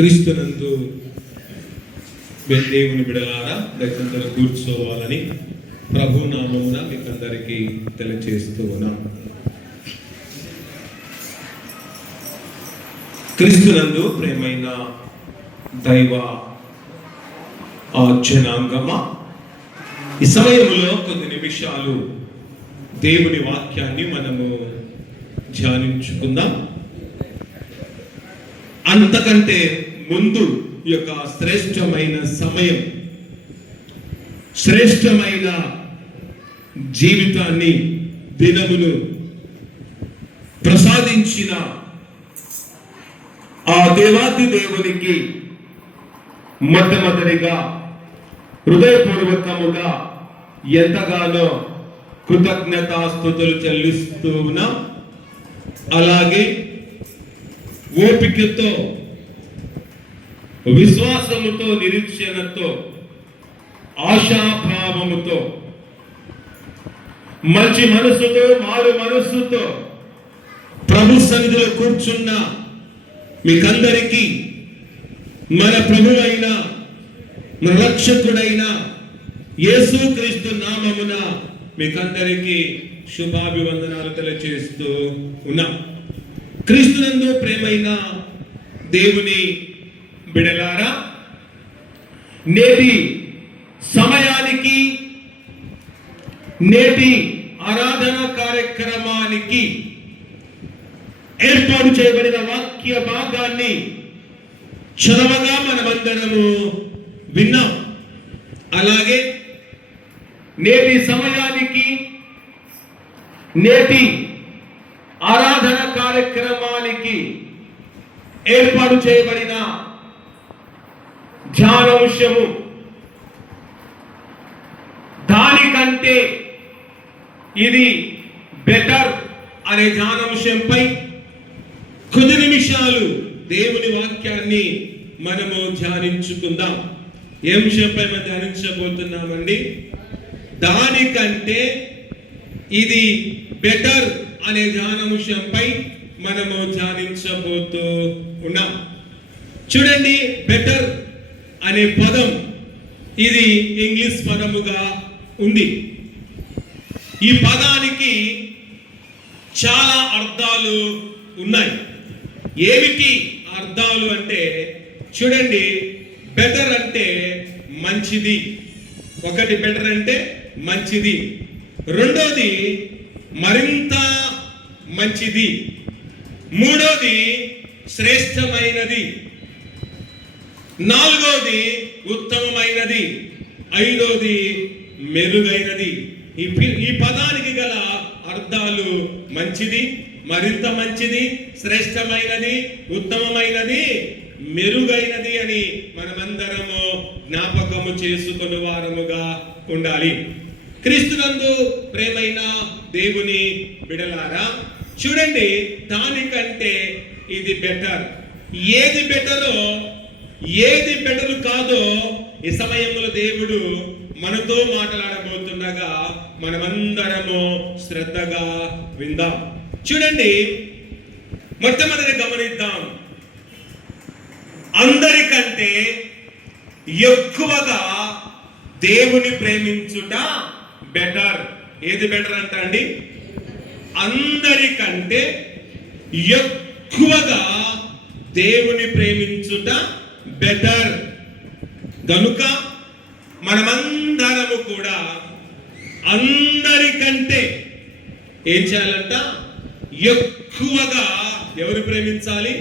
క్రీస్తునందు దేవుని బిడలారా దయచేసి కూర్చోవాలని ప్రభు నామమున మీకు అందరికీ తెలియజేస్తూ ఉన్నాం. క్రీస్తునందు ప్రేమైన దైవ జనాంగమా, ఈ సమయంలో కొన్ని నిమిషాలు దేవుని వాక్యాన్ని మనము ధ్యానించుకుందాం. అంతకంటే ముందు ఈ యొక్క శ్రేష్టమైన సమయం, శ్రేష్టమైన జీవితాన్ని, దినమును ప్రసాదించిన ఆ దేవాది దేవునికి మొట్టమొదటిగా హృదయపూర్వకముగా ఎంతగానో కృతజ్ఞతాస్తుతులు చెల్లిస్తూ ఉన్నాం. అలాగే ఓపికతో, విశ్వాసముతో, నిరీక్షణతో, ఆశాభావముతో, మంచి మనసుతో, మారు మనస్సుతో ప్రభు సన్నిధిలో కూర్చున్న మీకందరికీ మన ప్రభువైన, మన రక్షకుడైన యేసుక్రీస్తు నామమున మీకందరికీ శుభాభివందనాలు తెలియజేస్తూ ఉన్నాం. క్రీస్తునందు ప్రేమైన దేవుని బిడలారా, నేటి సమయానికి, నేటి ఆరాధన కార్యక్రమానికి ఏర్పాటు చేయబడిన వాక్య భాగాన్ని చదవగా మనమందరము విన్నాం. అలాగే నేటి సమయానికి, నేటి ఆరాధన కార్యక్రమానికి ఏర్పాటు చేయబడిన ధ్యానాంశము, దానికంటే ఇది బెటర్ అనే ధ్యానాంశంపై కొద్ది నిమిషాలు దేవుని వాక్యాన్ని మనము ధ్యానించుకుందాం. ఏ అంశంపై మనం ధ్యానించబోతున్నామండి? దానికంటే ఇది బెటర్ అనే ధ్యానాంశంపై మనము ధ్యానించబోతూ ఉన్నాం. చూడండి, బెటర్ అనే పదం ఇది ఇంగ్లీష్ పదముగా ఉంది. ఈ పదానికి చాలా అర్థాలు ఉన్నాయి. ఏమిటి అర్థాలు అంటే, చూడండి, బెటర్ అంటే మంచిది. ఒకటి బెటర్ అంటే మంచిది. రెండోది మరింత మంచిది. మూడోది శ్రేష్టమైనది. నాలుగవది ఉత్తమమైనది, ఐదవది మెరుగైనది. ఈ పదానికి గల అర్థాలు మంచిది, మరింత మంచిది, శ్రేష్టమైనది, ఉత్తమమైనది, మెరుగైనది అని మనమందరము జ్ఞాపకము చేసుకుని వారముగా ఉండాలి. క్రీస్తునందు ప్రేమైన దేవుని బిడలారా, చూడండి, దానికంటే ఇది బెటర్. ఏది బెటరో ఏది బెటరు కాదో ఈ సమయంలో దేవుడు మనతో మాట్లాడబోతుండగా మనమందరము శ్రద్ధగా విందాం. చూడండి, మొట్టమొదటి గమనిద్దాం. అందరికంటే ఎక్కువగా దేవుని ప్రేమించుట బెటర్. ఏది బెటర్ అంట అండి? అందరికంటే ఎక్కువగా దేవుని ప్రేమించుట బెటర్. గనుక మనమందరము కూడా అందరికంటే ఏం చేయాలంట? ఎక్కువగా ఎవరు ప్రేమించాలి?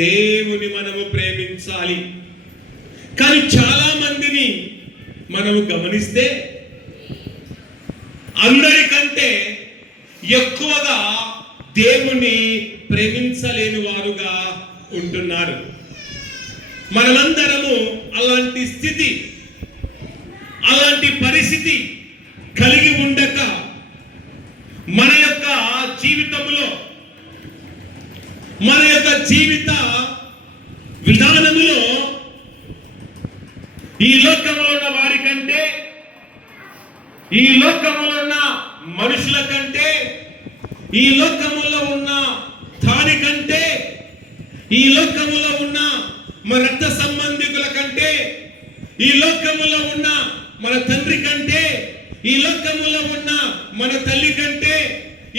దేవుని మనము ప్రేమించాలి. కానీ చాలా మందిని మనము గమనిస్తే అందరికంటే ఎక్కువగా దేవుని ప్రేమించలేని వారుగా ఉంటున్నారు. మనమందరము అలాంటి స్థితి, అలాంటి పరిస్థితి కలిగి ఉండక మన యొక్క జీవితంలో, మన యొక్క జీవిత విధానంలో ఈ లోకంలో ఉన్న వారి కంటే, ఈ లోకంలో ఉన్న మనుషుల కంటే, ఈ లోకములో ఉన్న దానికంటే, ఈ లోకములో ఉన్న మన రక్త సంబంధికుల కంటే, ఈ లోకములో ఉన్న మన తండ్రి కంటే, ఈ లోకములో ఉన్న మన తల్లి కంటే,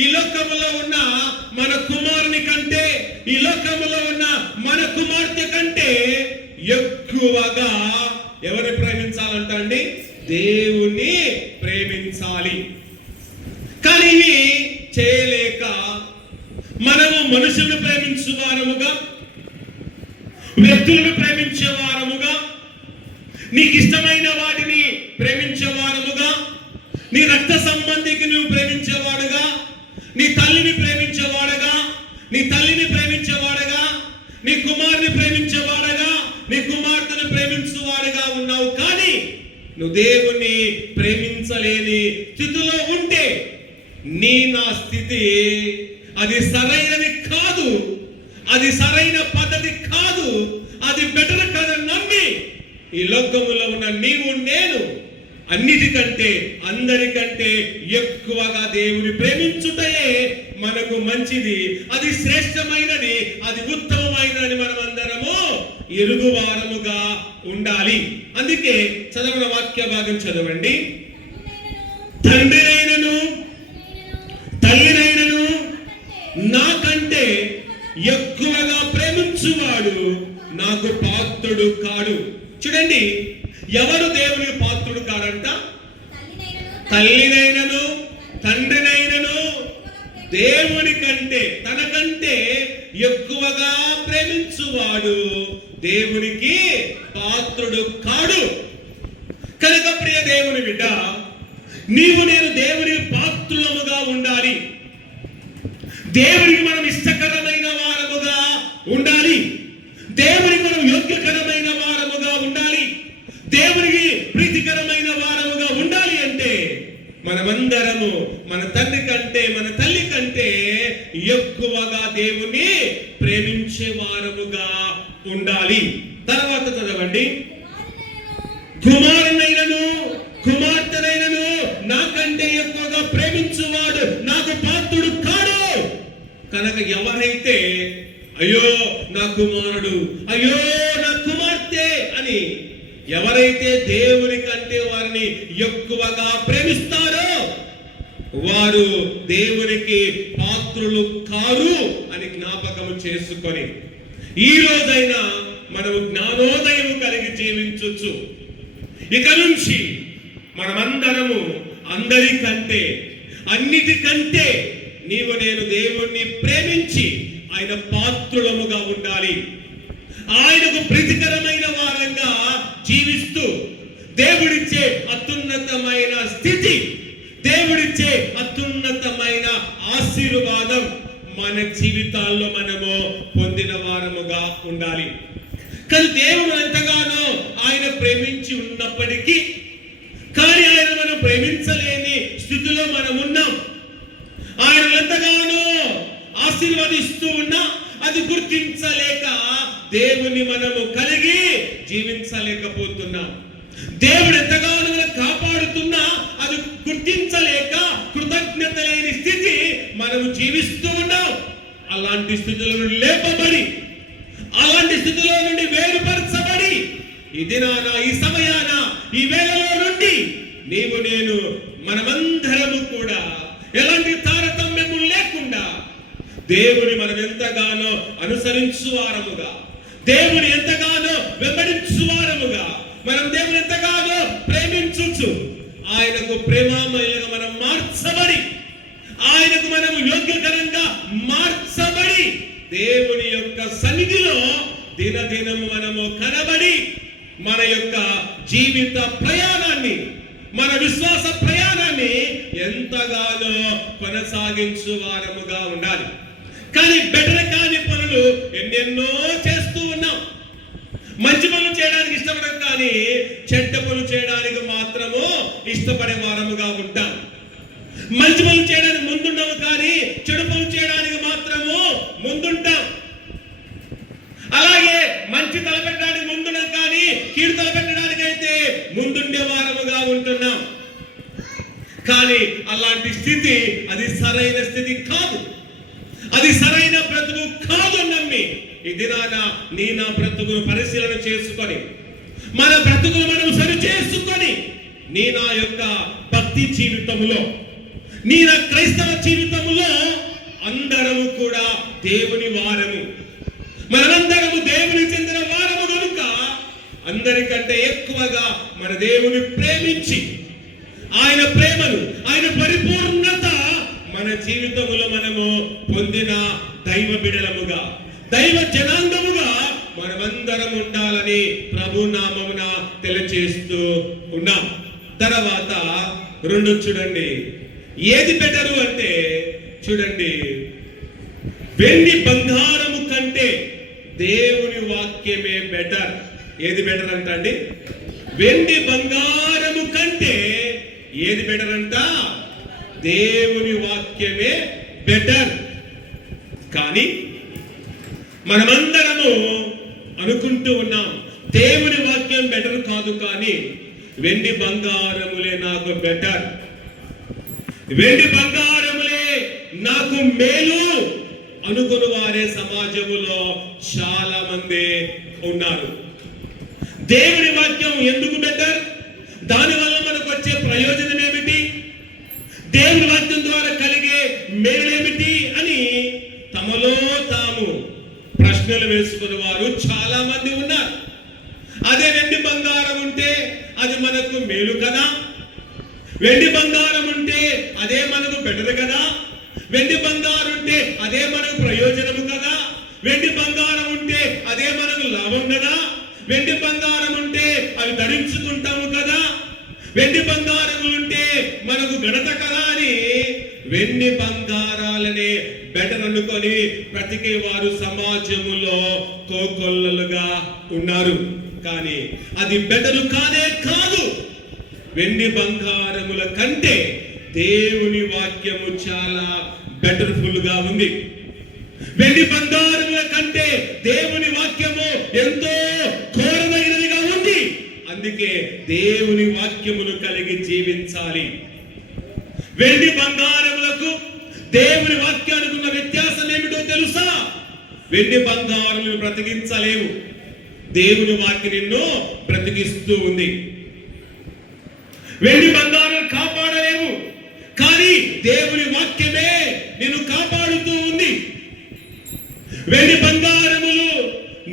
ఈ లోకములో ఉన్న మన కుమారుని కంటే, ఈ లోకములో ఉన్న మన కుమార్తె కంటే ఎక్కువగా ఎవరిని ప్రేమించాలంట అండి? దేవుని ప్రేమించాలి. కానీ ఇవి చేయలేక మనము మనుషులను ప్రేమించే వారముగా, వ్యక్తులను ప్రేమించే వారముగా, నీకు ఇష్టమైన వాటిని ప్రేమించే వారముగా, నీ రక్త సంబంధికి నువ్వు ప్రేమించేవాడుగా, నీ తల్లిని ప్రేమించేవాడుగా, నీ తల్లిని ప్రేమించేవాడుగా, నీ కుమారుని ప్రేమించేవాడుగా, నీ కుమార్తెను ప్రేమించేవాడుగా ఉన్నావు. కానీ నువ్వు దేవుణ్ణి ప్రేమించలేని స్థితిలో ఉంటే నా స్థితి అది సరైనది కాదు, అది సరైన పద్ధతి కాదు, అది బెటర్ కాదని నమ్మి ఈ లోకములో ఉన్న నీవు, నేను అన్నిటికంటే అందరికంటే ఎక్కువగా దేవుని ప్రేమించుటయే మనకు మంచిది, అది శ్రేష్టమైనది, అది ఉత్తమమైనది మనమందరము ఎరుగువారముగా ఉండాలి. అందుకే చదవన వాక్య భాగం చదవండి. తండ్రినైనను తల్లినైనను నాకంటే ఎక్కువగా ప్రేమించువాడు నాకు పాత్రుడు కాడు. చూడండి, ఎవరు దేవునికి పాత్రుడు కాడంట? తల్లినైనను తండ్రినైనను దేవుని కంటే, తనకంటే ఎక్కువగా ప్రేమించువాడు దేవునికి పాత్రుడు కాడు. కనుక ప్రియ దేవుని బిడ్డ, నీవు నేను దేవుని పాత్రులముగా ఉండాలి. దేవునికి మనం ఇష్టకరమైన వారముగా ఉండాలి. దేవునికి మనం యోగ్యకరమైన వారముగా ఉండాలి. దేవునికి ప్రీతికరమైన వారముగా ఉండాలి అంటే మనమందరము మన తండ్రి కంటే, మన తల్లి కంటే ఎక్కువగా దేవుని ప్రేమించే వారముగా ఉండాలి. తర్వాత చదవండి. కుమారునైనను కుమార్తెనైనను నాకంటే ఎక్కువగా ప్రేమించువాడు నాకు పాత్రుడు కాడు. కనుక ఎవరైతే అయ్యో నా కుమారుడు, అయ్యో నా కుమార్తె అని ఎవరైతే దేవుని కంటే వారిని ఎక్కువగా ప్రేమిస్తారో వారు దేవునికి పాత్రులు కారు అని జ్ఞాపకము చేసుకొని ఈ రోజైనా మనము జ్ఞానోదయం కలిగి జీవించొచ్చు. ఇక నుంచి మనమందరము అందరికంటే, అన్నిటికంటే నీవు నేను దేవుణ్ణి ప్రేమించి ఆయన పాత్రులముగా ఉండాలి. ఆయనకు ప్రీతికరమైన వారంగా జీవిస్తూ దేవుడిచ్చే అత్యున్నతమైన స్థితి, దేవుడిచ్చే అత్యున్నతమైన ఆశీర్వాదం మన జీవితాల్లో మనము పొందిన వారముగా ఉండాలి. కానీ దేవుడు ఎంతగానో ఆయన ప్రేమించి ఉన్నప్పటికీ, కానీ ఆయన మనం ప్రేమించలేని స్థితిలో మనం ఉన్నాం. ఆయన ఎంతగానో ఆశీర్వదిస్తూ ఉన్నా అది గుర్తించలేక దేవుని మనము కలిగి జీవించలేకపోతున్నాం. దేవుడు ఎంతగానో కాపాడుతున్నా అది గుర్తించలేక కృతజ్ఞత లేని స్థితి మనము జీవిస్తూ ఉన్నాం. అలాంటి స్థితిలో నుండి లేపబడి, అలాంటి స్థితిలో నుండి వేరుపరచబడి, ఈ దినాన, ఈ సమయాన, ఈ వేళలో నుండి నీవు నేను మనమందరము కూడా ఎలాంటి తారతమ్యము లేకుండా దేవుని మనం ఎంతగానో అనుసరించువారముగా, దేవుని ఎంతగానో వెంబడించువారముగా, మనం దేవుని ఎంతగానో ప్రేమించుచు ఆయనకు ప్రేమామయులుగా మనం మార్చబడి, ఆయనకు మనం యోగ్యకరంగా మార్చబడి, దేవుని యొక్క సన్నిధిలో దినదినము మనము కనబడి మన యొక్క జీవిత ప్రయాణాన్ని, మన విశ్వాస ప్రయాణాన్ని ఎంతగానో కొనసాగించు వారముగా ఉండాలి. కానీ బెటర్ కాని పనులు ఎన్నెన్నో చేస్తూ ఉన్నాం. మంచి పనులు చేయడానికి ఇష్టపడం, కానీ చెడ్డ పనులు చేయడానికి మాత్రము ఇష్టపడే వారముగా ఉంటాం. మంచి పనులు చేయడానికి ముందుండము, కానీ చెడు పనులు చేయడానికి మాత్రము ముందుంటాం. అలాగే మంచి తలపెట్టడానికి ముందున్నాం, కానీ కీడు తలపెట్టడానికి అయితే ముందుండే వారముగా ఉంటున్నాం. కానీ అలాంటి స్థితి అది సరైన స్థితి కాదు, అది సరైన బ్రతుకు కాదు. నమ్మి ఈ దినాన నీ నా బ్రతుకును పరిశీలన చేసుకొని, మన బ్రతుకును మనం సరి చేసుకొని, నీ నా యొక్క భక్తి జీవితములో, నీ నా క్రైస్తవ జీవితములో అందరము కూడా దేవుని వారము, మనమందరము దేవుని చెందిన వారము కనుక అందరికంటే ఎక్కువగా మన దేవుని ప్రేమించి, ఆయన ప్రేమను, ఆయన పరిపూర్ణత మన జీవితములో మనము పొందిన దైవ బిడలముగా, దైవ జనాంగముగా మనమందరం ఉండాలని ప్రభు నామమున తెలియజేస్తూ ఉన్నాం. తర్వాత రెండు చూడండి, ఏది బెటరు అంటే, చూడండి, వెండి బంగారము కంటే దేవుని వాక్యమే బెటర్. ఏది బెటర్ అంట అండి? వెండి బంగారము కంటే ఏది బెటర్ అంట? దేవుని వాక్యమే బెటర్. కానీ మనమందరము అనుకుంటూ ఉన్నాం, దేవుని వాక్యం బెటర్ కాదు, కానీ వెండి బంగారములే నాకు బెటర్, వెండి బంగారములే నాకు మేలు అనుకుని వారే సమాజములో చాలా మంది ఉన్నారు. దేవుని వాక్యం ఎందుకు బెటర్? దానివల్ల మనకు వచ్చే ప్రయోజనం ఏమిటి? దేవుని వాక్యం ద్వారా కలిగే మేలేమిటి అని తమలో తాము ప్రశ్నలు వేసుకునే వారు చాలా మంది ఉన్నారు. అదే వెండి బంగారం ఉంటే అది మనకు మేలు కదా, వెండి బంగారం ఉంటే అదే మనకు బెటర్ కదా, వెండి బంగారం ఉంటే అదే మనకు ప్రయోజనము కదా, వెండి బంగారం ఉంటే అదే మనకు లాభం కదా, వెండి బంగారం ఉంటే అవి ధరించుకుంటాము కదా, వెండి బంగారం ఉంటే మనకు ఘనత కదా అని వెండి బంగారాలనే బెటర్ అనుకొని బ్రతికే వారు సమాజములో కోకొల్లలుగా ఉన్నారు. కానీ అది బెటరు కానే కాదు. వెండి బంగారముల కంటే దేవుని వాక్యము చాలా బెటర్ఫుల్ గా ఉంది. వెండి బంగారముల కంటే దేవుని వాక్యము ఎంతో ఘోరమైనదిగా ఉంది. అందుకే దేవుని వాక్యమును కలిగి జీవించాలి. వెండి బంగారములకు దేవుని వాక్యానికి ఉన్న వ్యత్యాసం ఏమిటో తెలుసా? వెండి బంగారములను బ్రతికించలేవు, దేవుని వాక్యం నిన్ను బ్రతికిస్తూ ఉంది. వెండి బంగారం కాపాడలేవు, కానీ దేవుని వాక్యమే నిన్ను కాపాడుతూ ఉంది. వెండి బంగారములు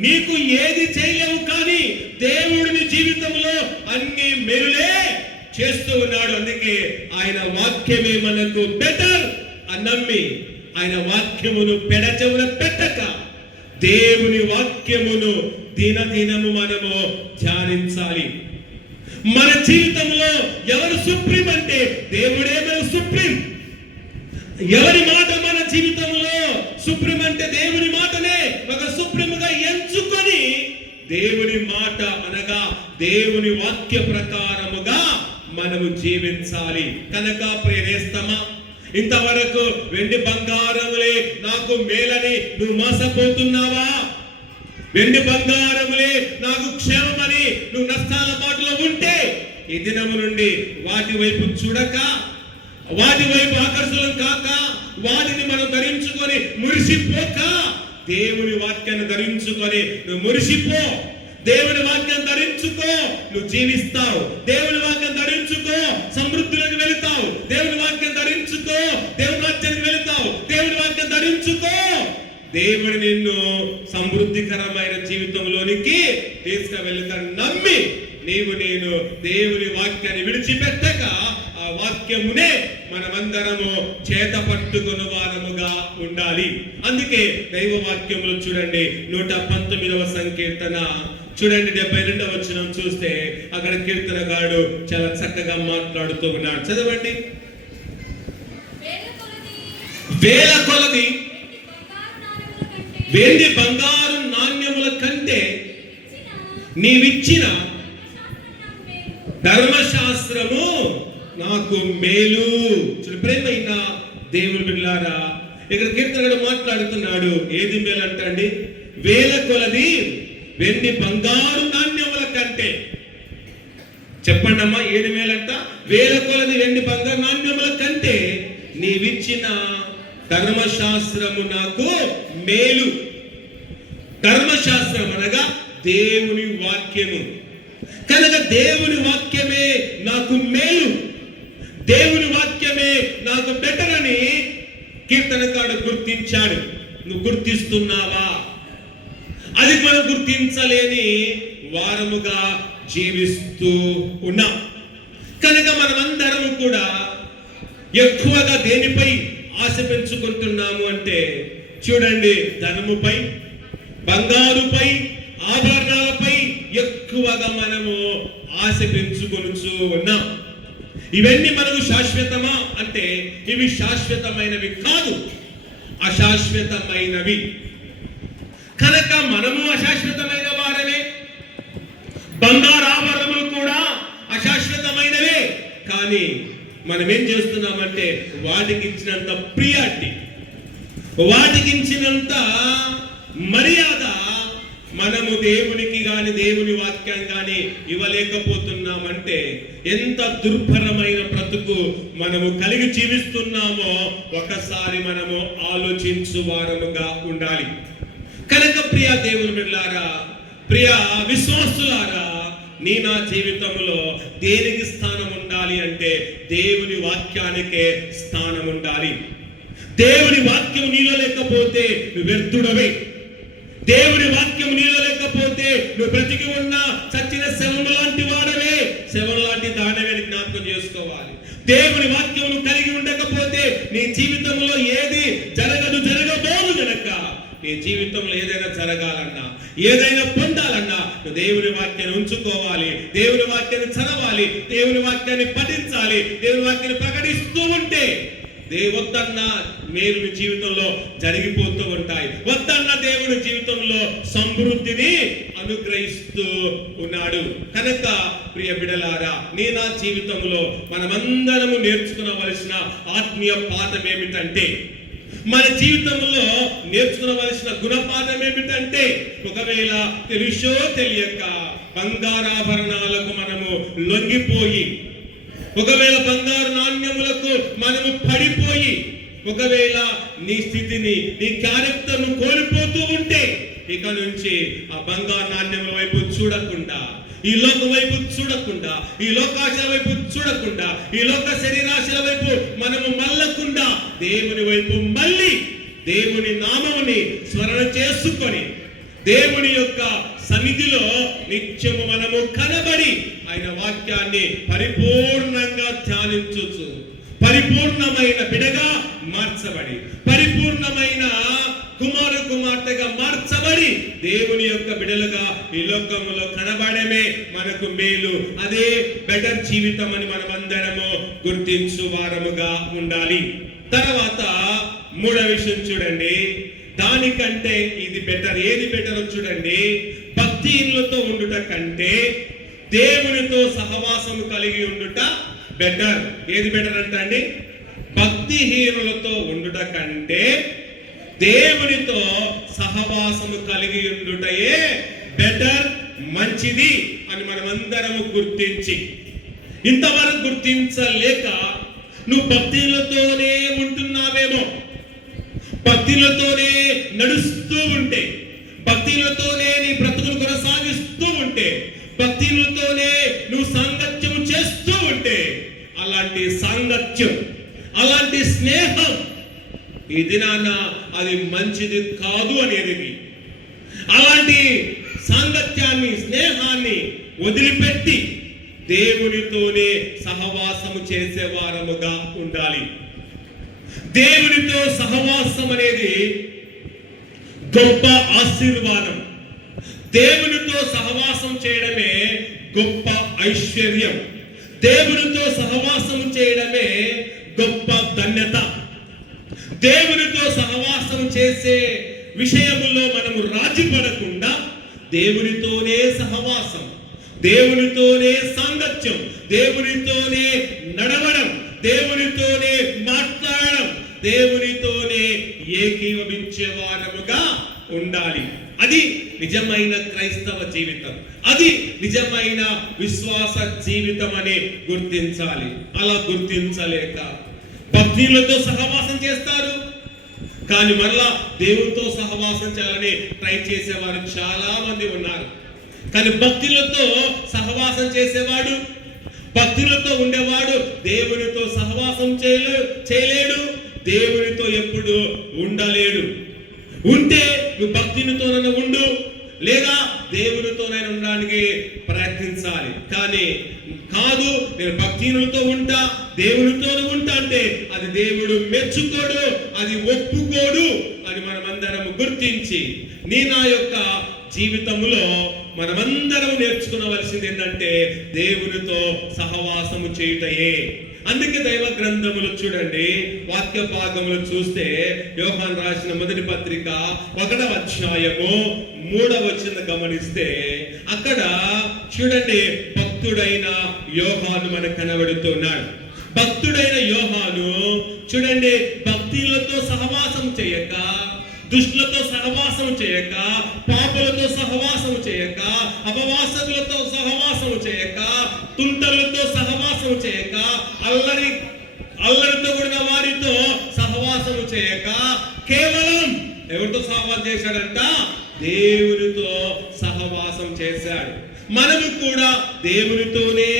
నీకు ఏది చేయలేవు, కానీ దేవుడిని జీవితంలో అన్ని మెరులే చేస్తూ ఉన్నాడు. అందుకే ఆయన వాక్యమే మనకు బెటర్ అని నమ్మి ఆయన వాక్యమును పెడచెవున పెట్టక దేవుని వాక్యమును దినదినము మనము ధ్యానించాలి. మన జీవితంలో ఎవరు సుప్రీం అంటే దేవుడే మన సుప్రీం. ఎవరి మాట మన జీవితంలో సుప్రీం అంటే దేవుని మాటనే ఒక సుప్రీంగా ఎంచుకొని దేవుని మాట అనగా దేవుని వాక్య ప్రకారముగా మనము జీవించాలి. కనుక ప్రియనేస్తమా, ఇంతవరకు వెండి బంగారములే నాకు మేలని నువ్వు మోసపోతున్నావా? వెండి బంగారములే నాకు క్షేమమని నువ్వు నష్టాల బాటలో ఉంటే ఈ దినము నుండి వాటి వైపు చూడక, వాటి వైపు ఆకర్షణం కాక, వాటిని మనం ధరించుకొని మురిసిపోక, దేవుని వాక్యాన్ని ధరించుకొని నువ్వు మురిసిపో. దేవుని వాక్యం ధరించుకో, నువ్వు జీవిస్తావు. దేవుని వాక్యం ధరించుకో, సమృద్ధిలోకి వెళుతావు. దేవుని వాక్యం ధరించుకో, దేవుని రాజ్యానికి వెళుతావు. దేవుని వాక్యం ధరించుకో, దేవుడు నిన్ను సమృద్ధికరమైన జీవితంలోనికి తీసుకువెళ్తాను నమ్మి నేను దేవుని వాక్యాన్ని విడిచిపెట్టక ఆ వాక్యమునే మనమందరము చేత పట్టుకున్న వారముగా ఉండాలి. అందుకే దైవ వాక్యములు చూడండి, 119వ సంకీర్తన చూడండి, 72వ వచనం చూస్తే అక్కడ కీర్తనగాడు చాలా చక్కగా మాట్లాడుతూ ఉన్నాడు. చదవండి. వేల కొలది వెండి బంగారు నాణ్యముల కంటే నీవిచ్చిన ధర్మశాస్త్రము నాకు మేలు. ప్రేమైన దేవుని బిడ్డలారా, ఇక్కడ కీర్తనగాడు మాట్లాడుతున్నాడు. ఏది మేలు అంటండి? వేల కొలది వెండి బంగారు నాణ్యముల కంటే. చెప్పండి అమ్మా, ఏది మేలంట? వేల కొలది వెండి బంగారు నాణ్యముల కంటే నీవిచ్చిన ధర్మశాస్త్రము నాకు మేలు. ధర్మశాస్త్రం అనగా దేవుని వాక్యము. కనుక దేవుని వాక్యమే నాకు మేలు, దేవుని వాక్యమే నాకు బెటర్ అని కీర్తనకాడు గుర్తించాడు. నువ్వు గుర్తిస్తున్నావా? అది మనం గుర్తించలేని వారముగా జీవిస్తూ ఉన్నాం. కనుక మనమందరము కూడా ఎక్కువగా దేనిపై ఆశ పెంచుకుంటున్నాము అంటే చూడండి, ధనముపై, బంగారుపై, ఆభరణాలపై ఎక్కువగా మనము ఆశ పెంచుకొనుచూ ఉన్నాం. ఇవన్నీ మనకు శాశ్వతమా అంటే ఇవి శాశ్వతమైనవి కాదు, అశాశ్వతమైనవి. కనుక మనము అశాశ్వతమైన వారమే, బంగారు ఆభరణములు కూడా అశాశ్వతమైనవే. కానీ మనం ఏం చేస్తున్నామంటే వాటికి ఇచ్చినంత ప్రియారిటీ, వాటికి ఇచ్చినంత మర్యాద మనము దేవునికి గాని దేవుని వాక్యం గాని ఇవ్వలేకపోతున్నామంటే ఎంత దుర్భరమైన బ్రతుకు మనము కలిగి జీవిస్తున్నామో ఒకసారి మనము ఆలోచించు వారముగా ఉండాలి. కనుక ప్రియ దేవుని బిడ్డలారా, ప్రియ విశ్వాసులారా, నా జీవితంలో దేనికి స్థానం ఉండాలి అంటే దేవుని వాక్యానికే స్థానం ఉండాలి. దేవుని వాక్యం నీలో లేకపోతే నువ్వు వ్యర్థుడవే. దేవుని వాక్యం నీలో లేకపోతే నువ్వు బ్రతికి ఉన్నా చచ్చిన శవం లాంటి వాడవే, శవం లాంటి దానవే జ్ఞాపకం చేసుకోవాలి. దేవుని వాక్యం నువ్వు కలిగి ఉండకపోతే నీ జీవితంలో ఏది జరగబోదు గనక నీ జీవితంలో ఏదైనా జరగాలన్నా, ఏదైనా పొందాలన్నా దేవుని వాక్యాన్ని ఉంచుకోవాలి, దేవుని వాక్యాన్ని చదవాలి, దేవుని వాక్యాన్ని పఠించాలి, దేవుని వాక్యాన్ని ప్రకటిస్తూ ఉంటే వద్దన్న మేలు నీ జీవితంలో జరిగిపోతూ ఉంటాయి. వద్దన్న దేవుని జీవితంలో సమృద్ధిని అనుగ్రహిస్తూ ఉన్నాడు. కనుక ప్రియ బిడలారా, నా జీవితంలో మనమందరము నేర్చుకునవలసిన ఆత్మీయ పాఠం ఏమిటంటే, మన జీవితంలో నేర్చుకునవలసిన గుణపాఠం ఏమిటంటే, ఒకవేళ తెలుసో తెలియక బంగారాభరణాలకు మనము లొంగిపోయి, ఒకవేళ బంగారు నాణ్యములకు మనము పడిపోయి, ఒకవేళ నీ స్థితిని, నీ క్యారెక్టర్ను కోల్పోతూ ఉంటే ఇక నుంచి ఆ బంగారు నాణ్యముల వైపు చూడకుండా, ఈ లోక వైపు చూడకుండా, ఈ లోకాశల వైపు చూడకుండా, ఈ లోక శరీరాశల వైపు మనము మళ్ళకుండా దేవుని వైపు మళ్ళీ దేవుని నామముని స్మరణ చేసుకొని దేవుని యొక్క సన్నిధిలో నిత్యము మనము కనబడి ఆయన వాక్యాన్ని పరిపూర్ణంగా ధ్యానించొచ్చు, పరిపూర్ణమైన బిడగా మార్చబడి, పరిపూర్ణమైన కుమార్తెగా మార్చబడి దేవుని యొక్క బిడ్డలుగా ఈ లోకంలో కనబడమే మనకు మేలు. అదే బెటర్ జీవితం అని మనం అందరము గుర్తించు వారముగా ఉండాలి. తర్వాత మూడవ విషయం చూడండి, దానికంటే ఇది బెటర్. ఏది బెటర్ చూడండి, భక్తిహీనులతో ఉండుట కంటే దేవునితో సహవాసము కలిగి ఉండుట బెటర్. ఏది బెటర్ అంటే అండి, భక్తిహీనులతో ఉండుట కంటే దేవునితో సహవాసము కలిగి ఉండుటయే బెటర్, మంచిది అని మనమందరము గుర్తించి, ఇంతవరకు గుర్తించలేక నువ్వు భక్తులతోనే ఉంటున్నావేమో, భక్తులతోనే నడుస్తూ ఉంటే, భక్తులతోనే నీ బ్రతుకులు కొనసాగిస్తూ ఉంటే, భక్తులతోనే నువ్వు సాంగత్యం చేస్తూ ఉంటే, అలాంటి సాంగత్యం, అలాంటి స్నేహం ఈ దినాన అది మంచిది కాదు అనేది. అలాంటి సాంగత్యాన్ని, స్నేహాన్ని వదిలిపెట్టి దేవునితోనే సహవాసము చేసేవారముగా ఉండాలి. దేవునితో సహవాసం అనేది గొప్ప ఆశీర్వాదం. దేవునితో సహవాసం చేయడమే గొప్ప ఐశ్వర్యం. దేవునితో సహవాసం చేయడమే గొప్ప ధన్యత. దేవునితో సహవాసం చేసే విషయములో మనము రాజీ పడకుండా దేవునితోనే సహవాసం, దేవునితోనే సాంగత్యం, దేవునితోనే నడవడం, దేవునితోనే మాట్లాడడం, దేవునితోనే ఏకీభవించే వారముగా ఉండాలి. అది నిజమైన క్రైస్తవ జీవితం, అది నిజమైన విశ్వాస జీవితం అని గుర్తించాలి. అలా గుర్తించలేక భక్తులతో సహవాసం చేస్తారు, కానీ మరలా దేవునితో సహవాసం చేయాలని ట్రై చేసేవారు చాలా మంది ఉన్నారు. కానీ భక్తులతో సహవాసం చేసేవాడు, భక్తులతో ఉండేవాడు దేవునితో సహవాసం చేయలేడు, దేవునితో ఎప్పుడు ఉండలేడు. ఉంటే నువ్వు భక్తునితోనైనా ఉండు, లేదా దేవునితోనైనా ఉండడానికి ప్రయత్నించాలి. కానీ కాదు, నేను భక్తిహీనులతో ఉంటా, దేవునితో ఉంటా అంటే అది దేవుడు మెచ్చుకోడు, అది ఒప్పుకోడు అని మనమందరం గుర్తించి, నా యొక్క జీవితంలో మనమందరం నేర్చుకోవలసింది ఏంటంటే దేవునితో సహవాసము చేయుటయే. అందుకే దైవ గ్రంథములు చూడండి, వాక్య భాగములు చూస్తే యోహాను రాసిన మొదటి పత్రిక 1వ అధ్యాయము 3వ వచనం గమనిస్తే అక్కడ చూడండి, భక్తుడైన యోహాను మనకు కనబడుతున్నాడు. భక్తుడైన యోహాను చూడండి, భక్తులతో సహవాసం చేయక, దుష్టులతో సహవాసం చేయక, పాపులతో సహవాసం చేయక, అపవాసకులతో సహవాసం చేయక, తుంటలతో సహవాసం చేయక, అల్లరితో కూడిన వారితో సహవాసం చేయక, కేవలం ఎవరితో సహవాసం చేశాడంట? దేవునితో సహవాసం చేశాడు. మనము కూడా దేవునితోనే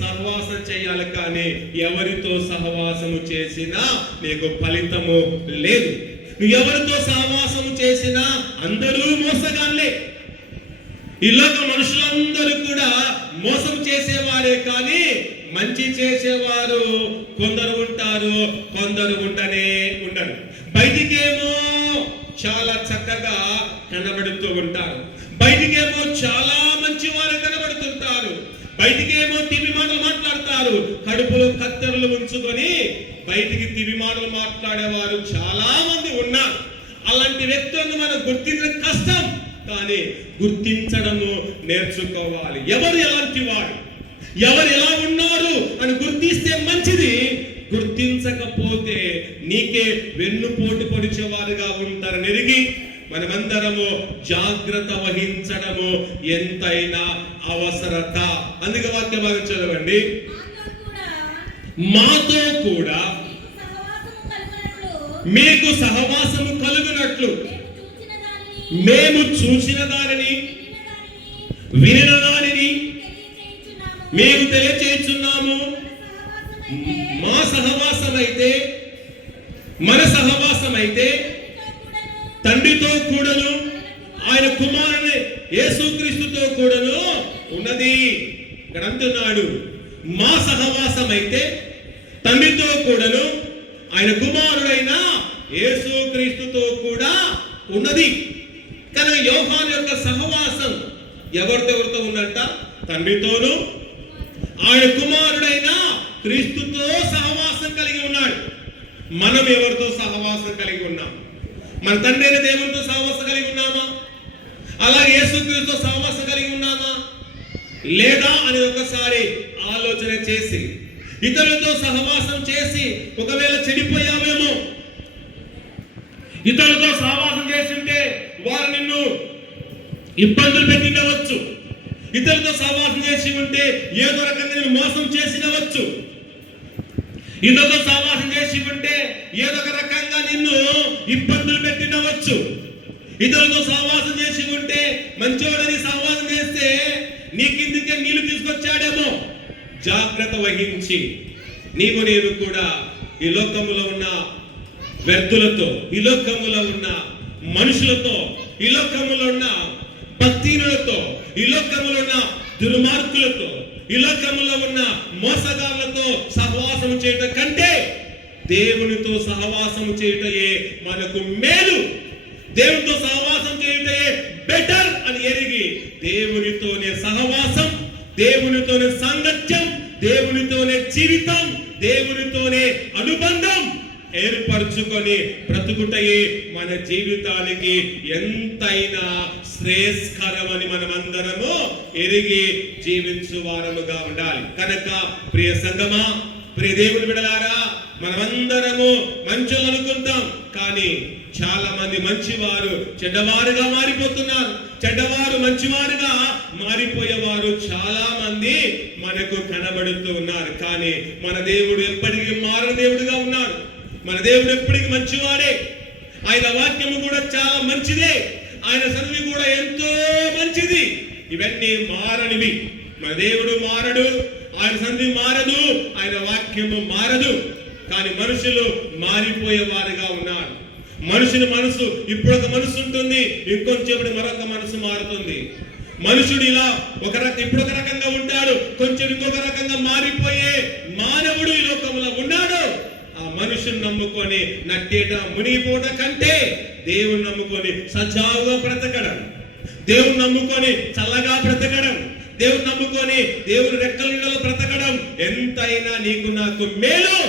సహవాసం చేయాలి, కానీ ఎవరితో సహవాసము చేసినా నీకు ఫలితము లేదు. నువ్వు ఎవరితో సహవాసము చేసినా అందరూ మోసగాళ్ళే. ఈ లోక మనుషులందరూ కూడా మోసం చేసేవారే, కానీ మంచి చేసేవారు కొందరు ఉంటారు, కొందరు ఉండరు. బయటికేమో చాలా చక్కగా కనబడుతూ ఉంటారు, బయటికేమో చాలా మంచి వారు కనబడుతుంటారు, బయటికేమో తివి మాటలు మాట్లాడతారు, కడుపులో కత్తెరలు ఉంచుకొని బయటికి తివి మాటలు మాట్లాడేవారు చాలా మంది ఉన్నారు. అలాంటి వ్యక్తులను మనం గుర్తించడం కష్టం, కానీ గుర్తించడము నేర్చుకోవాలి. ఎవరు ఎలాంటి వారు, ఎవరు ఎలా ఉన్నారు అని గుర్తిస్తే మంచిది. గుర్తించకపోతే నీకే వెన్నుపోటు పొడిచేవారుగా ఉంటారని ఎరిగి మనమందరము జాగ్రత్త వహించడము ఎంతైనా అవసరత. అందుకే వాక్య భాగం చదవండి, మాతో కూడా మీకు సహవాసము కలుగునట్లు మేము చూసిన దానిని, వినిన దానిని మేము తెలియచేస్తున్నాము. మా సహవాసం అయితే, మన సహవాసం అయితే తండ్రితో కూడాను ఆయన కుమారుని యేసుక్రీస్తుతో కూడాను ఉన్నది. ఇక్కడ అంటున్నాడు, మా సహవాసం అయితే తండ్రితో కూడాను ఆయన కుమారుడైన యేసుక్రీస్తుతో కూడా ఉన్నది. కానీ యోహాను యొక్క సహవాసం ఎవరితో ఉందంట? తండ్రితోనూ ఆయన కుమారుడైన క్రీస్తుతో సహవాసం కలిగి ఉన్నాడు. మనం ఎవరితో సహవాసం కలిగి ఉన్నాం? మన తండ్రి అయిన దేవునితో సహవాసం కలిగి ఉన్నామా? అలాగే యేసుక్రీస్తుతో సహవాసం కలిగి ఉన్నామా లేదా అని ఒకసారి ఆలోచన చేసి, ఇతరులతో సహవాసం చేసి ఒకవేళ చెడిపోయామేమో, ఇతరులతో సహవాసం చేస్తుంటే వారు నిన్ను ఇబ్బందులు పెట్టినవచ్చు, ఇతరులతో సహవాసం చేసి ఉంటే ఏదో రకంగా నేను మోసం చేసినవచ్చు, ఇతరులతో సహవాసం చేసి ఉంటే ఏదో ఒక రకంగా నిన్ను ఇబ్బందులు పెట్టినవచ్చు, ఇతరులతో సహవాసం చేసి ఉంటే మంచోడని సహవాసం చేస్తే నీ కిందికే నీళ్లు తీసుకొచ్చాడేమో. జాగ్రత్త వహించి నీవు నేను కూడా ఈ లోకములో ఉన్న వ్యర్థులతో, ఈ లోకములో ఉన్న మనుషులతో, ఈ లోకములో ఉన్న భక్తిహీనులతో, ఈ లోకములో ఉన్న దుర్మార్గులతో, ఈ లోకములో ఉన్న మోసగాళ్లతో సహవాసం చేయటం కంటే దేవునితో సహవాసం చేయటయే మనకు మేలు. దేవునితో సహవాసం చేయటయే బెటర్ అని ఎరిగి దేవునితోనే సహవాసం, దేవునితోనే సాంగత్యం, దేవునితోనే జీవితం, దేవునితోనే అనుబంధం ఏర్పరచుకొని బ్రతుకుటయే మన జీవితానికి ఎంతైనా శ్రేయస్కరమని మనమందరము ఎరిగి జీవించు వారముగా ఉండాలి. కనుక ప్రియ సంగమా, ప్రియ దేవుని బిడ్డలారా, మనమందరము మంచులు అనుకుంటాం, కానీ చాలా మంది మంచివారు చెడ్డవారుగా మారిపోతున్నారు. చెడ్డవారు మంచివారుగా మారిపోయేవారు చాలా మంది మనకు కనబడుతూ ఉన్నారు. కానీ మన దేవుడు ఎప్పటికీ మారని దేవుడుగా ఉన్నాడు. మన దేవుడు ఎప్పటికీ మంచివాడే. ఆయన వాక్యము కూడా చాలా మంచిదే. ఆయన సన్నిధి కూడా ఎంతో మంచిది. ఇవన్నీ మారనివి. మన దేవుడు మారడు, ఆయన సన్నిధి మారదు, ఆయన వాక్యము మారదు. కానీ మనుషులు మారిపోయేవారుగా ఉన్నారు. మనుషుని మనసు ఇప్పుడు ఒక మనసు ఉంటుంది, ఇంకొంచెం మరొక మనసు మారుతుంది. మనుషుడు ఇలా ఇప్పుడు ఒక రకంగా ఉంటాడు, కొంచెం ఇంకొక రకంగా మారిపోయే మానవుడు ఈ లోకంలో ఉన్నాడు. ఆ మనుషుని నమ్ముకొని నట్టేట మునిగిపోవడం కంటే దేవుని నమ్ముకొని సజావుగా బ్రతకడం, దేవుని నమ్ముకొని చల్లగా బ్రతకడం, దేవుని నమ్ముకొని దేవుని రెక్కల నీడలో బ్రతకడం ఎంతైనా నీకు నాకు మేలు.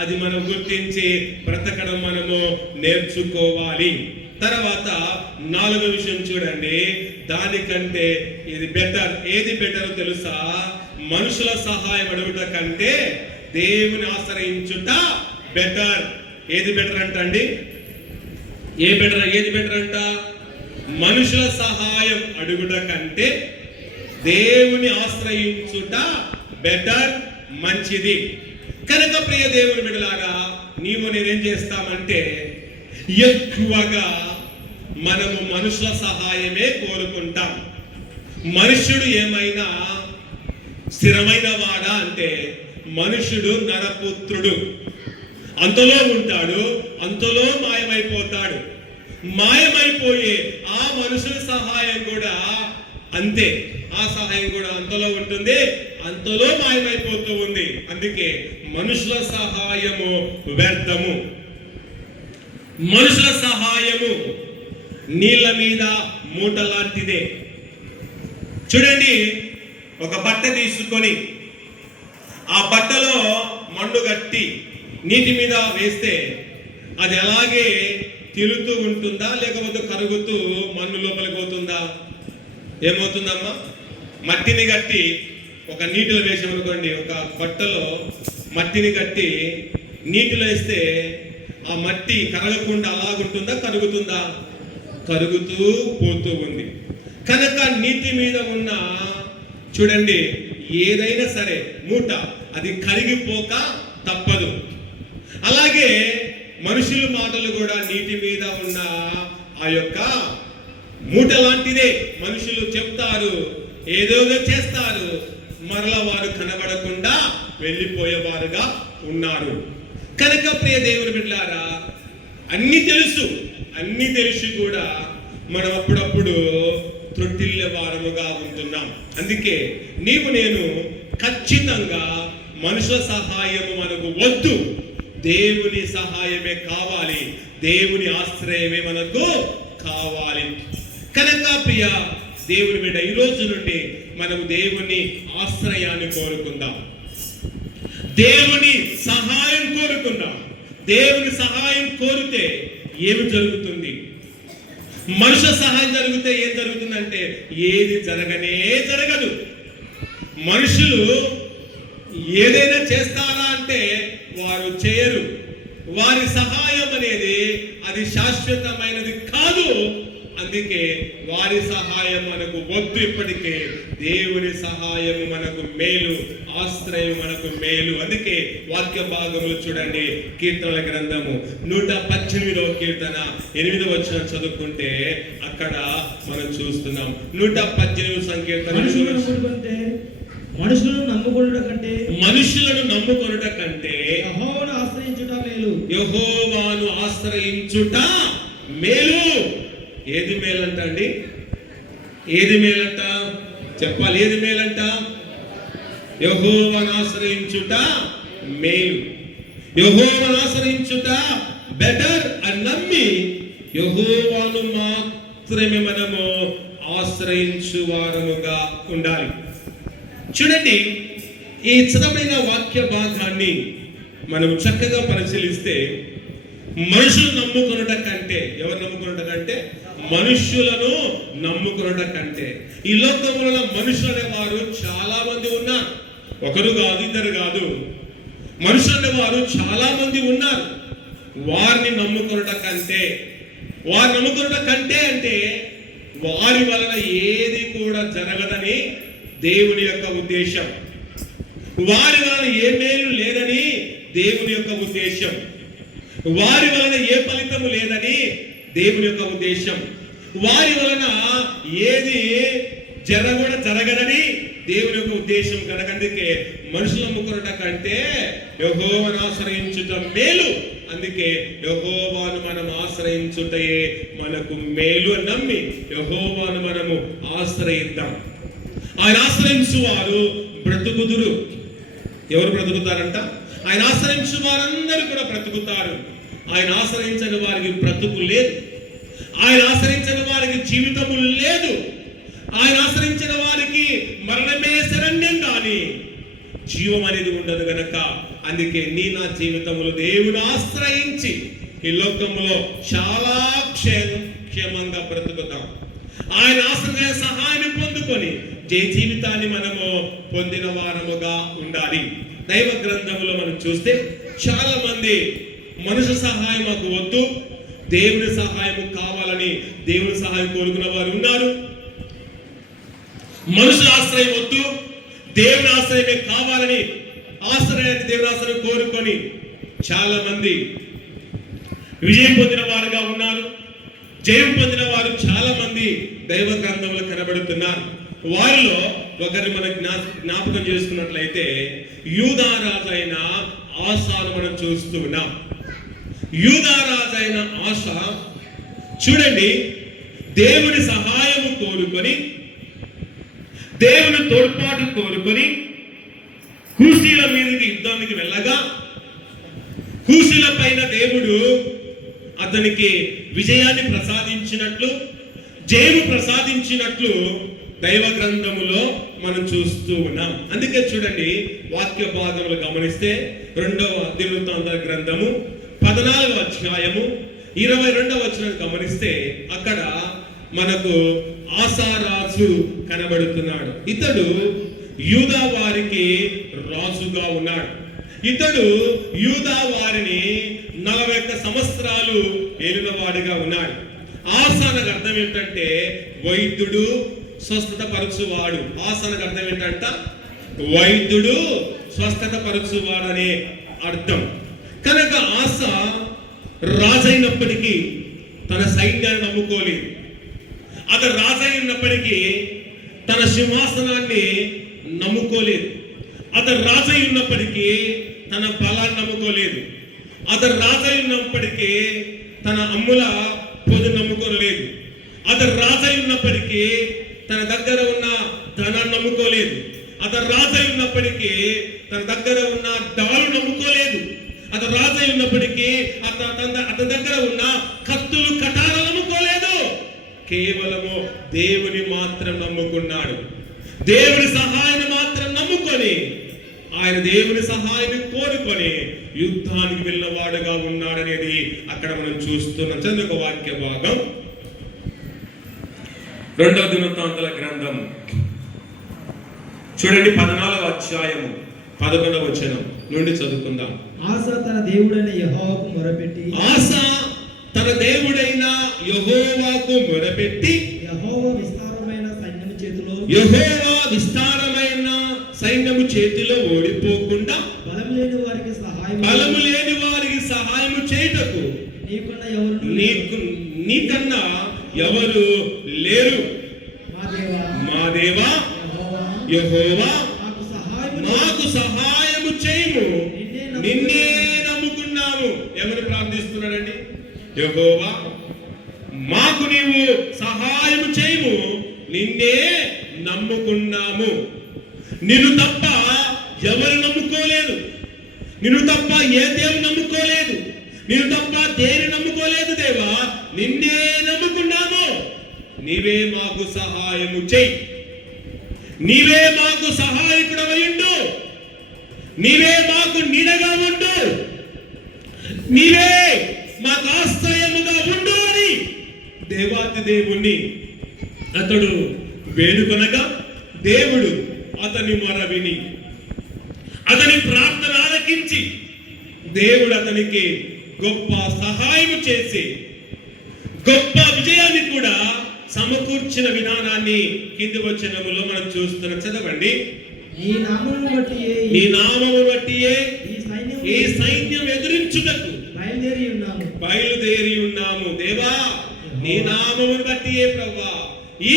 అది మనం గుర్తించి బ్రతకడం మనము నేర్చుకోవాలి. తర్వాత 4వ విషయం చూడండి, దానికంటే ఇది బెటర్. ఏది బెటర్ తెలుసా? మనుషుల సహాయం అడుగుట కంటే దేవుని ఆశ్రయించుట బెటర్. ఏది బెటర్ అంటండి? ఏది బెటర్ అంట? మనుషుల సహాయం అడుగుట కంటే దేవుని ఆశ్రయించుట బెటర్, మంచిది. కనుక ప్రియ దేవుని బిడ్డలారా, నీవు నేనేం చేస్తామంటే ఎక్కువగా మనము మనుషుల సహాయమే కోరుకుంటాం. మనుష్యుడు ఏమైనా స్థిరమైన వాడా అంటే మనుషుడు నరపుత్రుడు. అంతలో ఉంటాడు, అంతలో మాయమైపోతాడు. మాయమైపోయే ఆ మనుషుల సహాయం కూడా అంతే. ఆ సహాయం కూడా అంతలో ఉంటుంది, అంతలో మాయమైపోతూ ఉంది. అందుకే మనుషుల సహాయము వ్యర్థము. మనుషుల సహాయము నీళ్ళ మీద మూట లాంటిదే. చూడండి, ఒక బట్ట తీసుకొని ఆ బట్టలో మన్ను కట్టి నీటి మీద వేస్తే అది అలాగే తిరుగుతూ ఉంటుందా, లేకపోతే కరుగుతూ మన్ను లోపలికి పోతుందా? ఏమవుతుందమ్మా? మట్టిని కట్టి ఒక నీటిలో వేసామనుకోండి, ఒక బట్టలో మట్టిని కట్టి నీటిలో వేస్తే ఆ మట్టి కరగకుండా అలాగుంటుందా, కరుగుతుందా? కరుగుతూ పోతూ ఉంది. కనుక నీటి మీద ఉన్న చూడండి ఏదైనా సరే మూట అది కరిగిపోక తప్పదు. అలాగే మనుషుల మాటలు కూడా నీటి మీద ఉన్న ఆ యొక్క మూట లాంటిదే. మనుషులు చెప్తారు, ఏదోదో చేస్తారు, మరలా వారు కనబడకుండా వెళ్ళిపోయేవారుగా ఉన్నారు. కనుక ప్రియ దేవుని బిడ్డలారా, అన్ని తెలిసి కూడా మనం అప్పుడప్పుడు త్రొట్టిల్లే వారముగా ఉంటున్నాం. అందుకే నీవు నేను ఖచ్చితంగా మనుషుల సహాయము మనకు వద్దు, దేవుని సహాయమే కావాలి, దేవుని ఆశ్రయమే మనకు కావాలి. కనుక ప్రియ దేవుని బిడ్డ, ఈ రోజు నుండి మనం దేవుని ఆశ్రయాన్ని కోరుకుందాం, దేవుని సహాయం కోరుకుందాం. దేవుని సహాయం కోరితే ఏమి జరుగుతుంది? మనుష్య సహాయం జరిగితే ఏం జరుగుతుందంటే ఏది జరగదు. మనుషులు ఏదైనా చేస్తారా అంటే వారు చేయరు. వారి సహాయం అనేది అది శాశ్వతమైనది కాదు. అందుకే వారి సహాయం మనకు వద్దు. ఇప్పటికే దేవుని సహాయం మనకు మేలు, ఆశ్రయం మనకు మేలు. అందుకే వాక్య భాగములు చూడండి, కీర్తనల గ్రంథము 118వ కీర్తన 8వ వచనం చదువుకుంటే అక్కడ మనం చూస్తున్నాం. 118 సంకీర్తన మనుషులను నమ్ముకొనుట కంటే యెహోవాను ఆశ్రయించుట మేలు. యెహోవాను ఆశ్రయించుట మేలు. ఏది మేలంట అండి? ఏది మేలంట చెప్పాలి? ఏది మేలంట? యెహోవాను ఆశ్రయించుట మేలు. యెహోవాను ఆశ్రయించుట బెటర్ అని నమ్మి యెహోవాను మాత్రమే మనము ఆశ్రయించు వారముగా ఉండాలి. చూడండి, ఈ చదవైన వాక్య భాగాన్ని మనం చక్కగా పరిశీలిస్తే మనుషులు నమ్ముకొనుట కంటే, ఎవరు నమ్ముకొనుట కంటే? మనుష్యులను నమ్ముకొనుట కంటే. ఈ లోకంలో మనుషులు అనేవారు చాలా మంది ఉన్నారు. ఒకరు కాదు, ఇద్దరు కాదు. మనుషులు అనేవారు చాలా మంది ఉన్నారు. వారిని నమ్ముకొనుట కంటే, వారిని నమ్ముకొనుట కంటే అంటే వారి వలన ఏది కూడా జరగదని దేవుని యొక్క ఉద్దేశం. వారి వలన ఏ మేలు లేదని దేవుని యొక్క ఉద్దేశం. వారి వలన ఏ ఫలితము లేదని దేవుని యొక్క ఉద్దేశం. వారి వలన ఏది జరగదని దేవుని యొక్క ఉద్దేశం. కనుక అందుకే మనుషులు నమ్ముకొనుట కంటే యెహోవాను ఆశ్రయించుట మేలు. అందుకే యెహోవాను మనం ఆశ్రయించుటయే మనకు మేలు అని నమ్మి యెహోవాను మనము ఆశ్రయిద్దాం. ఆయన ఆశ్రయించు వారు బ్రతుకుదురు. ఎవరు బ్రతుకుతారంట? ఆయన ఆశ్రయించు వారందరూ కూడా బ్రతుకుతారు. ఆయన ఆశ్రయించని వారికి బ్రతుకు లేదు. ఆయన ఆశ్రయించని వారికి జీవితము లేదు. ఆయన ఆశ్రయించిన వారికి మరణమే శరణ్యం కానీ జీవం అనేది ఉండదు గనక అందుకే నా జీవితంలో దేవుని ఆశ్రయించి ఈ లోకంలో చాలా క్షేమంగా బ్రతుకుతాం. ఆయన ఆశ్రయ సహాయాన్ని పొందుకొని జయ జీవితాన్ని మనము పొందిన వారముగా ఉండాలి. దైవ గ్రంథంలో మనం చూస్తే చాలా మంది మనుషు సహాయం మాకు వద్దు, దేవుని సహాయం కావాలని దేవుని సహాయం కోరుకున్న వారు ఉన్నారు. మనుషుల ఆశ్రయం వద్దు, దేవుని ఆశ్రయమే కావాలని ఆశ్రయాన్ని దేవుని ఆశ్రయం కోరుకొని చాలా మంది విజయం పొందిన వారుగా ఉన్నారు. జయం పొందిన వారు చాలా మంది దైవ గ్రంథంలో కనబడుతున్నారు. వారిలో ఒకరిని మనం జ్ఞాపకం చేసుకున్నట్లయితే యూదా రాజు అయిన ఆసాను మనం చూస్తూ ఉన్నాం. యూదా రాజు అయిన ఆస చూడండి, దేవుని సహాయము కోరుకొని, దేవుని తోడ్పాటు కోరుకొని కూషీల మీదకి యుద్ధానికి వెళ్ళగా కూషీల పైన దేవుడు అతనికి విజయాన్ని ప్రసాదించినట్లు, జయము ప్రసాదించినట్లు దైవ గ్రంథములో మనం చూస్తూ ఉన్నాం. అందుకే చూడండి, వాక్య భాగములు గమనిస్తే 2వ దినవృత్తాంతాల గ్రంథము 14వ అధ్యాయము 22వ వచనం గమనిస్తే అక్కడ మనకు ఆసారాజు కనబడుతున్నాడు. ఇతడు యూదా వారికి రాజుగా ఉన్నాడు. ఇతడు యూదా వారిని 41 సంవత్సరాలు ఏలినవాడిగా ఉన్నాడు. ఆసానకు అర్థం ఏంటంటే వైద్యుడు, స్వస్థత పరచువాడు. ఆసానకు అర్థం ఏంటంట? వైద్యుడు, స్వస్థత పరచువాడు అనే అర్థం. కనుక ఆస రాజైనప్పటికీ తన సైన్యాన్ని నమ్ముకోలేదు. అతను రాజైనప్పటికీ తన సింహాసనాన్ని నమ్ముకోలేదు. అతను రాజై ఉన్నప్పటికీ తన బలాన్ని నమ్ముకోలేదు. అతను రాజై ఉన్నప్పటికీ తన అమ్ముల పొదు నమ్ముకోలేదు. అతను రాజై ఉన్నప్పటికీ తన దగ్గర ఉన్న ధనాన్ని నమ్ముకోలేదు. అతను రాజై ఉన్నప్పటికీ తన దగ్గర ఉన్న డాలు నమ్ముకోలేదు. అతను రాజై ఉన్నప్పటికీ అతని దగ్గర ఉన్న కత్తులు, కటారాలు నమ్ముకోలేదు. కేవలము దేవుని మాత్రం నమ్ముకున్నాడు. దేవుని సహాయాన్ని మాత్రం నమ్ముకొని ఆయన దేవుని సహాయాన్ని కోరుకొని యుద్ధానికి వెళ్ళిన వాడుగా ఉన్నాడనేది అక్కడ మనం చూస్తున్నాం. చంద్ర వాక్య భాగం 2వ దినవృత్తాంతాల గ్రంథం చూడండి, 14వ అధ్యాయము 11వ వచనం నుండి చదువుకుందాం. ఆసా తన దేవుడైన యెహోవాకు మొరపెట్టి యెహోవా విస్తారమైన సైన్యము చేతిలో ఓడిపోకుండా బలము లేని వారికి సహాయము చేయుటకు నీకన్నా ఎవరు లేరు. మా దేవా యెహోవా మాకు సహాయము చేయము, నిన్నే నమ్ముకున్నాము. ఎవరు ప్రార్థిస్తున్నాడండి? యెహోవా మాకు నీవు సహాయము చేయము, నిన్నే నమ్ముకున్నాము. నిన్ను తప్ప ఎవరు నమ్ముకోలేదు, నిన్ను తప్ప ఏ దేవుడు నమ్ముకోలేదు, నిన్ను తప్ప దేని నమ్ముకోలేదు. దేవా నిన్నే నమ్ముకున్నాము, నీవే మాకు సహాయము చెయ్యి, నీవే మాకు సహాయకుడవయుండు, నీవే మాకు నీడగా ఉండు, నీవే మాకు ఆశ్రయముగా ఉండు అని దేవాతి దేవుణ్ణి అతడు వేడుకొనగా దేవుడు అతని మొర విని అతని ప్రార్థన ఆలకించి దేవుడు అతనికి గొప్ప సహాయం చేసి గొప్ప విజయాన్ని కూడా సమకూర్చిన విధానాన్ని కింది వచనములో మనం చూస్తున్నాం. చదవండి. నీ నామమును బట్టియే ఈ సైన్యం ఎదురించుటకు బయలుదేరి ఉన్నాము. దేవా నీ నామమును బట్టియే ప్రభువా ఈ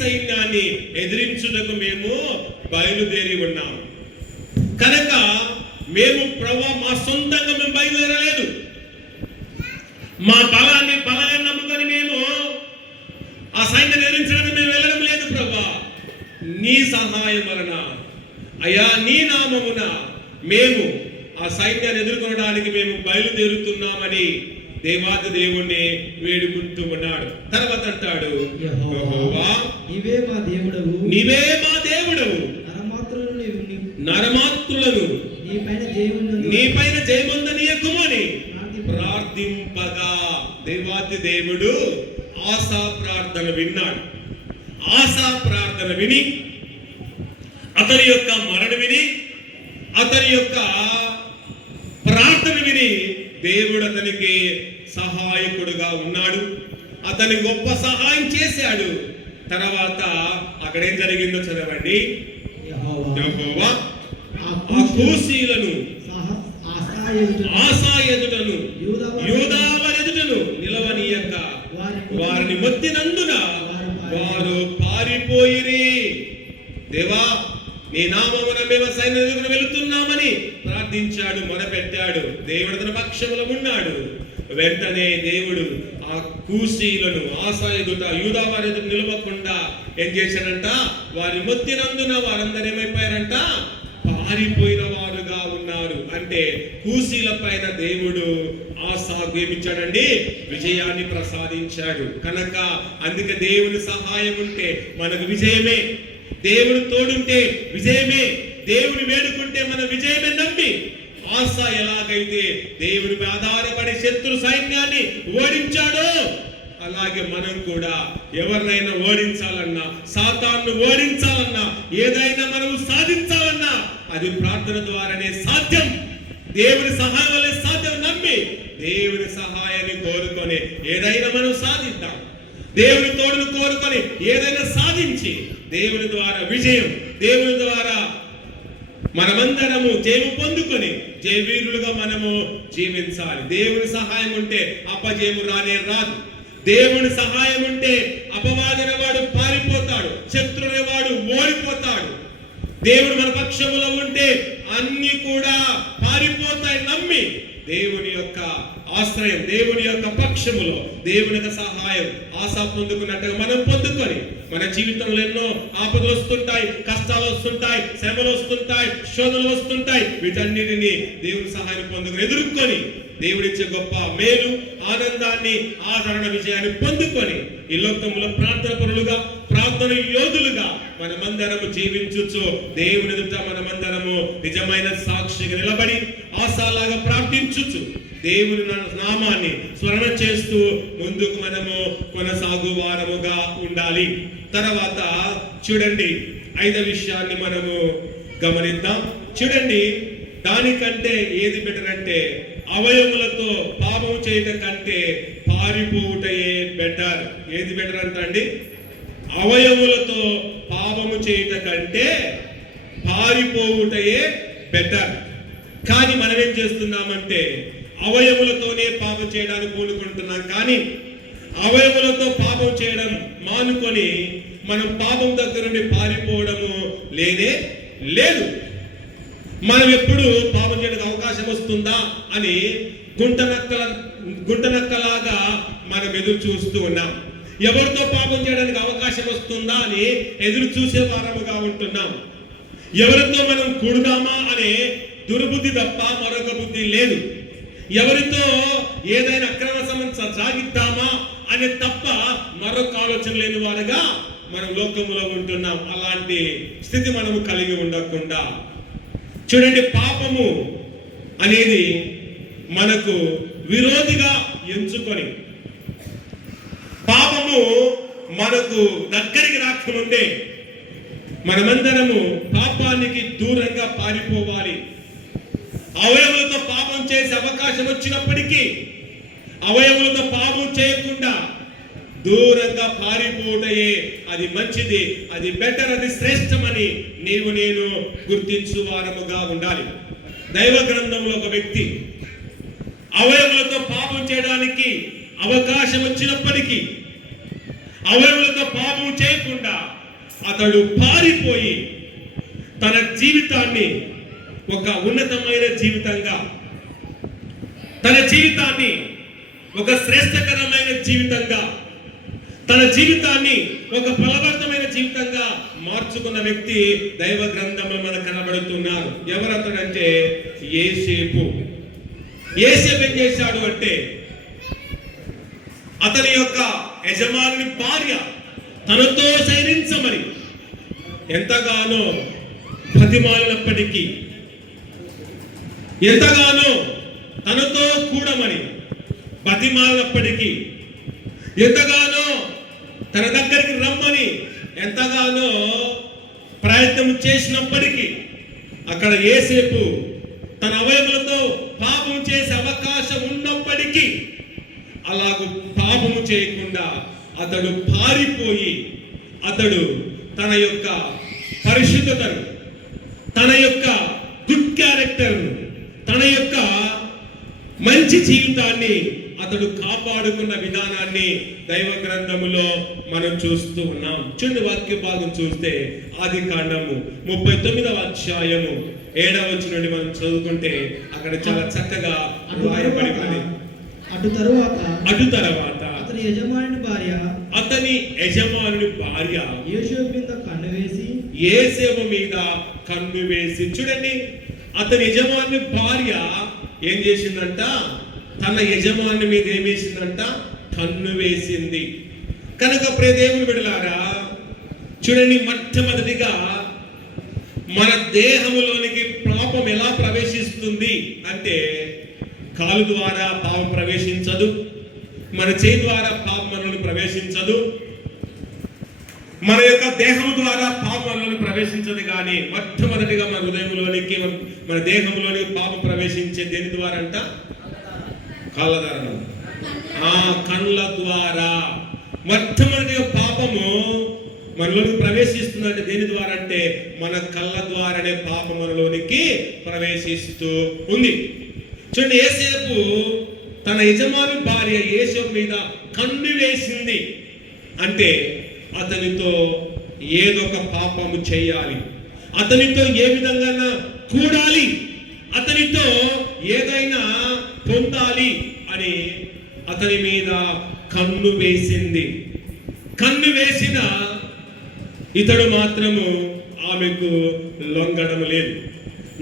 సైన్యాన్ని ఎదిరించుటకు మేము బయలుదేరి ఉన్నాము. కనుక మేము ప్రభువా మా సొంతంగా మేము బయలుదేరలేదు, మా బలాన్ని నమ్ముకొని మేము ఆ సైన్యాన్ని ఎదిరించడానికి మేము వెళ్ళడం లేదు ప్రభువా. నీ సహాయం వలన అయ్యా నీ నామమున మేము ఆ సైన్యాన్ని ఎదుర్కొనడానికి మేము బయలుదేరుతున్నామని దేవాది దేవుణ్ణి వేడుకుంటూ ఉన్నాడు. తర్వాత అంటాడు, యెహోవా నీవే మా దేవుడవు, నీవే మా దేవుడవు, నరమాత్రులను నీపైన జయముందనీయకుమని ప్రార్థింపగా దేవాది దేవుడు ఆశా ప్రార్థన విన్నాడు. ఆశా ప్రార్థన విని అతని యొక్క మరణ విని అతని యొక్క ప్రార్థన విని దేవుడు అతనికి సహాయకుడుగా ఉన్నాడు, అతని గొప్ప సహాయం చేశాడు. తర్వాత అక్కడ ఏం జరిగిందో చదవండి. యెహోవా ఆ కూషీలను ఆసా ఎదుటను యూదావారి ఎదుటను నిలవనీయక వారిని మొత్తినందున వారు పారిపోయిరి. దేవా నీ నామమున మేము సైన్యం వెళుతున్నామని ప్రార్థించాడు, మొరపెట్టాడు. దేవుడు తన పక్షములో ఉన్నాడు. వెంటనే దేవుడు ఆ కూషీలను ఆసా ఎదుట యూదావారి ఎదుట నిలవకుండా ఏం చేశాడంట? వారి మొత్తినందున వారందరూ ఏమైపోయారంట? పారిపోయిన వారుగా ఉన్నారు. అంటే కూషీల పైన దేవుడు ఆసాకు ఏమిచ్చాడండి? విజయాన్ని ప్రసాదించాడు. కనుక అందుకే దేవుని సహాయం ఉంటే మనకు విజయమే, దేవుడు తోడుంటే విజయమే, దేవుని వేడుకుంటే మన విజయమే నమ్మి ఆసా ఎలాగైతే దేవునిపై ఆధారపడి శత్రు సైన్యాన్ని ఓడించాడో అలాగే మనం కూడా ఎవరినైనా ఓడించాలన్నా, సాతాను ఓడించాలన్నా, ఏదైనా మనం సాధించాలన్నా అది ప్రార్థన ద్వారానే సాధ్యం. దేవుని సహాయం వల్లే సాధ్యం. నమ్మి దేవుని సహాయాన్ని కోరుకొని ఏదైనా మనం సాధిద్దాం. దేవుని తోడును కోరుకొని ఏదైనా సాధించి దేవుని ద్వారా విజయం, దేవుని ద్వారా మనమందరము జయము పొందుకొని జయవీరులుగా మనము జీవించాలి. దేవుని సహాయం ఉంటే అపజయము రానే రాదు. దేవుని సహాయం ఉంటే అపవాదిన వాడు పారిపోతాడు, శత్రుని వాడు ఓడిపోతాడు. దేవుడు మన పక్షములో ఉంటే అన్ని కూడా పారిపోతాయి. నమ్మి దేవుని యొక్క ఆశ్రయం, దేవుని యొక్క పక్షములో దేవుని యొక్క సహాయం ఆశా పొందుకున్నట్టుగా మనం పొందుకొని మన జీవితంలో ఎన్నో ఆపదలు వస్తుంటాయి, కష్టాలు వస్తుంటాయి, శ్రమలు వస్తుంటాయి, శోధనలు వస్తుంటాయి. వీటన్నిటిని దేవుని సహాయం పొందుకొని ఎదుర్కొని దేవుడిచ్చే గొప్ప మేలు, ఆనందాన్ని, ఆదరణ, విజయాన్ని పొందుకొని ఈ లోకంలో ప్రార్థన పరులుగా, ప్రార్థన యోధులుగా మనమందరము జీవించుచు దేవుని ఎదుట మనమందరము నిజమైన సాక్షిగా నిలబడి ఆశాలాగా ప్రార్థించుచు దేవుని నామాన్ని స్మరణ చేస్తూ ముందుకు మనము కొనసాగు వారముగా ఉండాలి. తర్వాత చూడండి, 5వ విషయాన్ని మనము గమనిద్దాం. చూడండి, దానికంటే ఏది బెటర్ అంటే అవయములతో పాపం చేయటం కంటే పారిపోవుటయే బెటర్. ఏది బెటర్ అంట అండి? అవయములతో పాపము చేయటం కంటే పారిపోవుటయే బెటర్. కానీ మనం ఏం చేస్తున్నామంటే అవయములతోనే పాపం చేయడానికి పూనుకుంటున్నాం. కానీ అవయములతో పాపం చేయడం మానుకొని మనం పాపం దగ్గర నుండి పారిపోవడము లేనే లేదు. మనం ఎప్పుడు పాపం చేయడానికి అవకాశం వస్తుందా అని గుంటనక్కలాగా మనం ఎదురు చూస్తూ ఉన్నాం. ఎవరితో పాపం చేయడానికి అవకాశం వస్తుందా అని ఎదురు చూసే వారముగా ఉంటున్నాం. ఎవరితో మనం కూడుదామా అనే దుర్బుద్ధి తప్ప మరొక బుద్ధి లేదు. ఎవరితో ఏదైనా అక్రమ సంబంధం సాగిద్దామా అనే తప్ప మరొక ఆలోచన లేని వారుగా మనం లోకములో ఉంటున్నాం. అలాంటి స్థితి మనము కలిగి ఉండకుండా చూడండి, పాపము అనేది మనకు విరోధిగా ఎంచుకొని పాపము మనకు దగ్గరికి రాకముందే మనమందరము పాపానికి దూరంగా పారిపోవాలి. అవయవులతో పాపం చేసే అవకాశం వచ్చినప్పటికీ అవయవులతో పాపం చేయకుండా దూరంగా పారిపోవటయే అది మంచిది, అది బెటర్, అది శ్రేష్టమని నేను గుర్తించు వారముగా ఉండాలి. దైవ గ్రంథంలో ఒక వ్యక్తి అవయవులతో పాపం చేయడానికి అవకాశం వచ్చినప్పటికీ అవయవులతో పాపం చేయకుండా అతడు పారిపోయి తన జీవితాన్ని ఒక ఉన్నతమైన జీవితంగా, తన జీవితాన్ని ఒక శ్రేష్టకరమైన జీవితంగా, తన జీవితాన్ని ఒక ఫలవంతమైన జీవితంగా మార్చుకున్న వ్యక్తి దైవ గ్రంథంలో మనకు కనబడుతున్నారు. ఎవరు అతడంటే యోసేపు. యోసేపు ఏం చేశాడు అంటే అతని యొక్క యజమాని భార్య తనతో శయనించమని ఎంతగానో ప్రతిమాలినప్పటికీ, ఎంతగానో తనతో కూడమని బతిమాలినప్పటికీ, ఎంతగానో తన దగ్గరికి రమ్మని ఎంతగానో ప్రయత్నం చేసినప్పటికీ అక్కడ యోసేపు తన అవయవులతో పాపం చేసే అవకాశం ఉన్నప్పటికీ అలాగూ పాపము చేయకుండా అతడు పారిపోయి అతడు తన యొక్క పరిశుద్ధతను, తన యొక్క గుడ్ క్యారెక్టర్ను, తన యొక్క మంచి జీవితాన్ని అతడు కాపాడుకున్న విధానాన్ని దైవ గ్రంథములో మనం చూస్తూ ఉన్నాం. చూడండి, వాక్య భాగం చూస్తే ఆదికాండము 39వ అధ్యాయము 7వ వచనం నుండి మనం చదువుకుంటే అక్కడ చాలా చక్కగా రాయబడి ఉన్నది. అటు తరువాత అతని యజమానుని భార్య యోసేపు మీద కన్ను వేసి చూడండి, అతని యజమాని భార్య ఏం చేసిందంట? తన యజమాని మీద ఏం వేసిందంట? కన్ను వేసింది. కనుక ప్రియ దేవుని బిడ్డలారా, చూడండి, మొట్టమొదటిగా మన దేహములోనికి పాపం ఎలా ప్రవేశిస్తుంది అంటే కాలు ద్వారా పాపం ప్రవేశించదు, మన చేయి ద్వారా పాపం మనల్ని ప్రవేశించదు, మన యొక్క దేహం ద్వారా పాపం మనల్ని ప్రవేశించదు. కానీ మొట్టమొదటిగా మన హృదయంలోనికి, మన దేహంలోనికి పాపం ప్రవేశించే దేని ద్వారా అంట? కాళ్ళ ద్వారా, కళ్ళ ద్వారా. మొట్టమొదటిగా పాపము మనలోనికి ప్రవేశిస్తుందంటే దేని ద్వారా అంటే మన కళ్ళ ద్వారానే పాపం మనలోనికి ప్రవేశిస్తూ ఉంది. చూడండి, యోసేపు తన యజమాని భార్య యోసేపు మీద కన్ను వేసింది అంటే అతనితో ఏదో ఒక పాపము చేయాలి, అతనితో ఏ విధంగా కూడాలి, అతనితో ఏదైనా పొందాలి అని అతని మీద కన్ను వేసింది. కన్ను వేసిన ఇతడు మాత్రము ఆమెకు లొంగడం లేదు.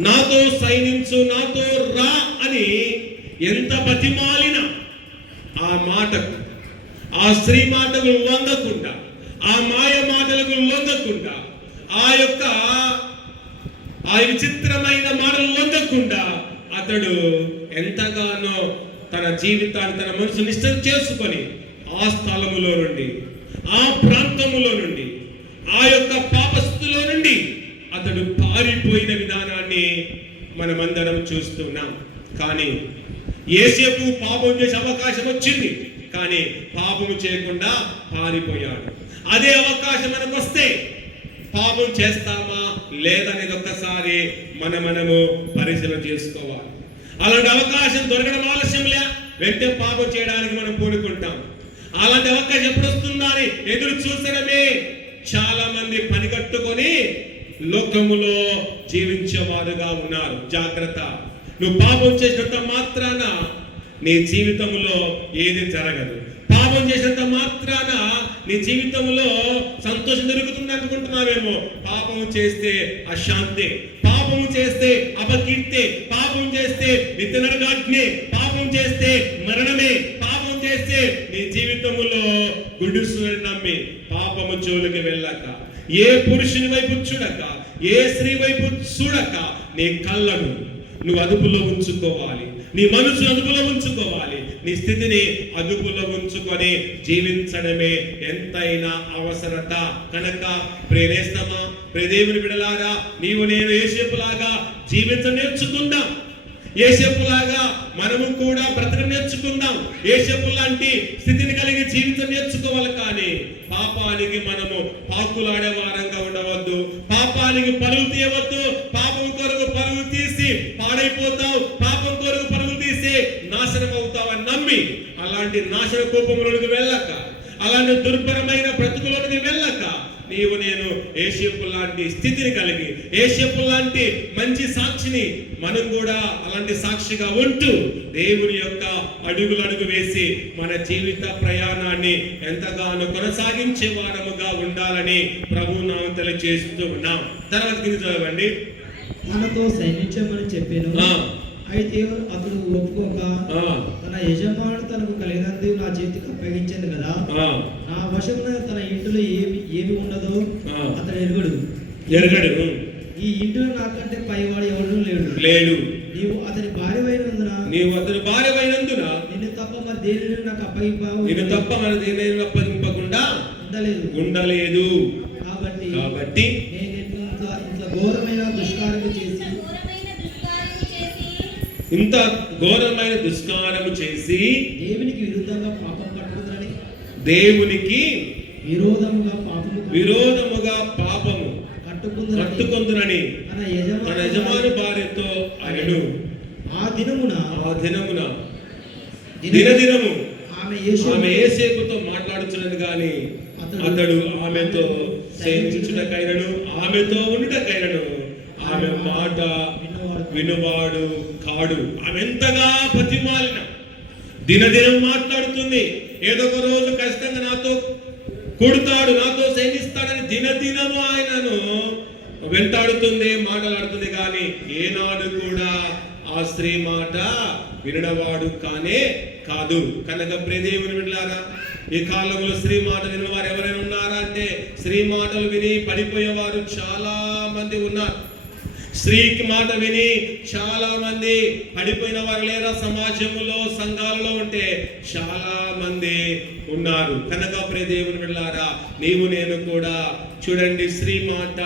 నాతో సైనించు, నాతో రా అని ఎంత బతిమాలిన ఆ మాటకు, ఆ స్త్రీ మాటకు లొంగకుండా, ఆ మాయ మాటలకు లొంగకుండా, ఆ విచిత్రమైన మాటలు లొంగకుండా అతడు ఎంతగానో తన జీవితాన్ని, తన మనసు నిష్ఠ చేసుకొని ఆ స్థలములో నుండి, ఆ ప్రాంతములో నుండి, ఆ యొక్క పాపస్థితిలో నుండి అతడు పారిపోయిన విధానాన్ని మనమందరం చూస్తున్నాం. కానీ యేసేపు పాపం చేసే అవకాశం వచ్చింది, కానీ పాపము చేయకుండా పారిపోయాడు. అదే అవకాశం మనకు వస్తే పాపం చేస్తామా లేదనేది ఒక్కసారి మనము పరిశీలన చేసుకోవాలి. అలాంటి అవకాశం దొరకడం ఆలస్యంలే, వెంటనే పాపం చేయడానికి మనం పూనుకుంటాం. అలాంటి అవకాశం ఎప్పుడు వస్తుందా అని ఎదురు చూసడమే చాలా మంది పనికట్టుకొని లోకములో జీవించేవారుగా ఉన్నారు. జాగ్రత్త, నువ్వు పాపం చేసినంత మాత్రాన నీ జీవితంలో ఏది జరగదు. పాపం చేసినంత మాత్రాన నీ జీవితంలో సంతోషం దొరుకుతుంది అనుకుంటున్నావేమో. పాపం చేస్తే అశాంతే, పాపం చేస్తే అపకీర్తే, పాపం చేస్తే నిత్య నరకాగ్నే, పాపం చేస్తే మరణమే, పాపం చేస్తే నీ జీవితంలో గుడుసుని నమ్మి పాపము జోలికి వెళ్ళక, ఏ పురుషుని వైపు చూడక, ఏ స్త్రీ వైపు చూడక నీ కళ్ళను నువ్వు అదుపులో ఉంచుకోవాలి, నీ మనసు అదుపులో ఉంచుకోవాలి, నీ స్థితిని అదుపులో ఉంచుకొని జీవించడమే ఎంతైనా అవసరత. కనుక ప్రేరేస్తమా, ప్రియదేవుని బిడ్డలారా, నీవు నేను యేసేపులాగా జీవించ నేర్చుకుందాం. యేసేపులాగా మనము కూడా బ్రతక నేర్చుకుందాం. యేసేపు లాంటి స్థితిని కలిగి జీవితం నేర్చుకోవాలి. కానీ పాపానికి మనము పాకులాడే వారంగా ఉండవద్దు. పాపానికి పరుగు తీయవద్దు. పాపం కొరకు పరుగు తీసి పాడైపోతావు, పాపం కొరకు పరుగు తీసి నాశనం అవుతావని నమ్మి అలాంటి నాశన కోపంలోనికి వెళ్ళక, అలాంటి దుర్భరమైన బ్రతుకులోనికి వెళ్ళక, నీవు నేను యేసేపు లాంటి స్థితిని కలిగి, యేసేపు లాంటి మంచి సాక్షిని మనం కూడా అలాంటి సాక్షిగా ఉంటూ దేవుని యొక్క అడుగు వేసి మన జీవిత ప్రయాణాన్ని ఎంతగానో కొనసాగించే వారముగా ఉండాలని ప్రభువు నామమున తెలియజేస్తూ ఉన్నాం. తర్వాత కింద చదవండి. తనతో సైనించమని చెప్పాను. అయితే అతడు ఒప్పుకోక తన యజమానుడు తనకు కలిగినది నా చేతికి అప్పగించాను కదా, నా వశమున తన ఇంటిలో ఏమి ఉండదో అతడు ఎరగడు. ఈ ఇంటిలో నాకంటే పైవాడు ఎవడు లేడు. నీవు అతని భార్యవైనందున నిన్ను తప్ప మరి దేనిని నాకు అప్పగింపకుండా ఉండలేదు. కాబట్టి నేను ఇంత ఘోరమైన దుష్కార్యము చేసి దేవునికి విరోధముగా పాపము కట్టుకొందునని తన యజమాని భార్యతో అనెను. ఆ దినమున దినదినము ఆమె యేసేపుతో మాట్లాడుచున్నది గాని అతడు ఆమెతో సేవించుటకైనను ఆమెతో ఉండుటకైనను ఆమె మాట వినువాడు కాడు. ఆమె ఎంతగా బతిమాలిన దినదినం మాట్లాడుతుంది. ఏదో ఒక రోజు ఖచ్చితంగా నాతో కొడతాడు, నాతో సేవిస్తాడని దినదినము ఆయనను వెంటాడుతుంది, మాట్లాడుతుంది. కానీ ఏనాడు కూడా ఆ స్త్రీ మాట వినవాడు కానే కాదు. కనుక ప్రియదేవుని బిడ్డలారా, ఈ కాలంలో స్త్రీ మాట విని వారు ఎవరైనా ఉన్నారా అంటే, స్త్రీ మాటలు విని పడిపోయేవారు చాలా మంది ఉన్నారు. స్త్రీకి మాట విని చాలా మంది పడిపోయిన వారు లేరా? సమాజంలో, సంఘాలలో ఉంటే చాలా మంది ఉన్నారు. కనుక ప్రియదేవుని బిడ్డలారా, నీవు నేను కూడా చూడండి, స్త్రీ మాట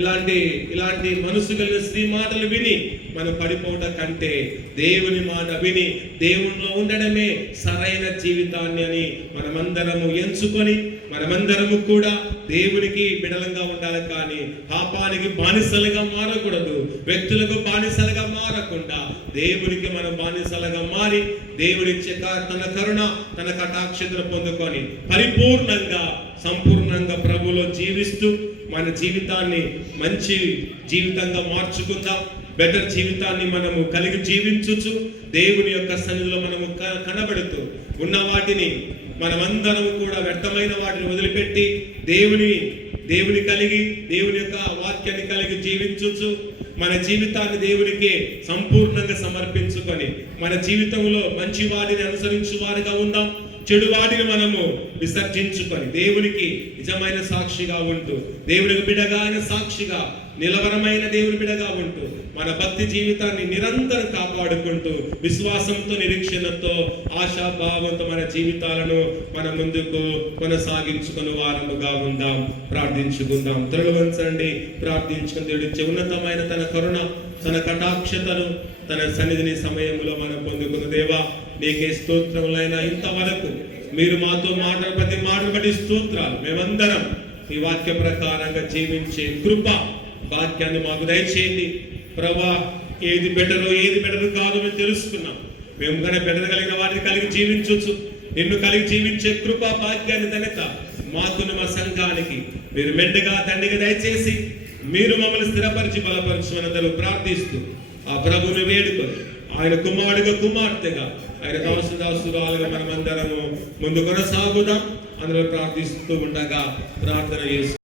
ఇలాంటి మనసు కలిగిన స్త్రీ మాటలు విని మనం పడిపోవడం కంటే దేవుని మాట విని దేవునిలో ఉండడమే సరైన జీవితాన్ని అని మనమందరము ఎంచుకొని మనమందరము కూడా దేవునికి బిడలంగా ఉండాలి. కానీ పాపానికి బానిసలుగా మారకూడదు. వ్యక్తులకు బానిసలుగా మారకుండా దేవునికి మనం బానిసలుగా మారి దేవుడిచ్చే తన కరుణ, తన కటాక్షతను పొందుకొని పరిపూర్ణంగా సంపూర్ణంగా ప్రభువులో జీవిస్తూ మన జీవితాన్ని మంచి జీవితంగా మార్చుకుందాం. బెటర్ జీవితాన్ని మనము కలిగి జీవించుచు దేవుని యొక్క సన్నిధిలో మనము కనబడుతూ ఉన్న వాటిని మనమందరము కూడా వ్యర్థమైన వాటిని వదిలిపెట్టి దేవుని కలిగి దేవుని యొక్క వాక్యాన్ని కలిగి జీవించుచు మన జీవితాన్ని దేవునికి సంపూర్ణంగా సమర్పించుకొని మన జీవితంలో మంచి వాటిని అనుసరించు వారిగా ఉందాం. చెడు వాటిని మనము విసర్జించుకొని దేవునికి నిజమైన సాక్షిగా ఉంటూ దేవునికి బిడగా సాక్షిగా నిలవరమైన దేవుని బిడగా ఉంటూ మన భక్తి జీవితాన్ని నిరంతరం కాపాడుకుంటూ విశ్వాసంతో నిరీక్షణతో ఆశాభావంతో మన జీవితాలను మన ముందుకు కొనసాగించుకుని వారముగా ఉందాం. ప్రార్థించుకుందాం. త్వరవంచండి. ప్రార్థించుకుని దేవుడి ఉన్నతమైన తన కరుణ తన కటాక్షతను తన సన్నిధిని సమయంలో మనం పొందుకున్న దేవా నీకే స్తోత్రములైన ఇంతవరకు మీరు మాతో ప్రతి మాట బట్టి స్తోత్రాలు. మేమందరం ఈ వాక్య ప్రకారంగా జీవించే కృప వాక్యాన్ని మాకు దయచేయండి ప్రభా. ఏది బెటరు కాదు మేము తెలుసుకున్నాం. మేము కనుక బెటర్ కలిగిన వాటిని కలిగి జీవించవచ్చు. నిన్ను కలిగి జీవించే కృప భాగ్యాన్ని ధన్యత మాకును మా సంఘానికి మీరు మెండుగా తండ్రిగా దయచేసి మీరు మమ్మల్ని స్థిరపరిచి బలపరచమనందరూ ప్రార్థిస్తూ ఆ ప్రభుని వేడుకొని ఆయన కుమారుడిగా కుమార్తెగా ఆయన దాసురాలుగా మనమందరము ముందు కొనసాగుదాం. అందులో ప్రార్థిస్తూ ఉండగా ప్రార్థన చేస్తూ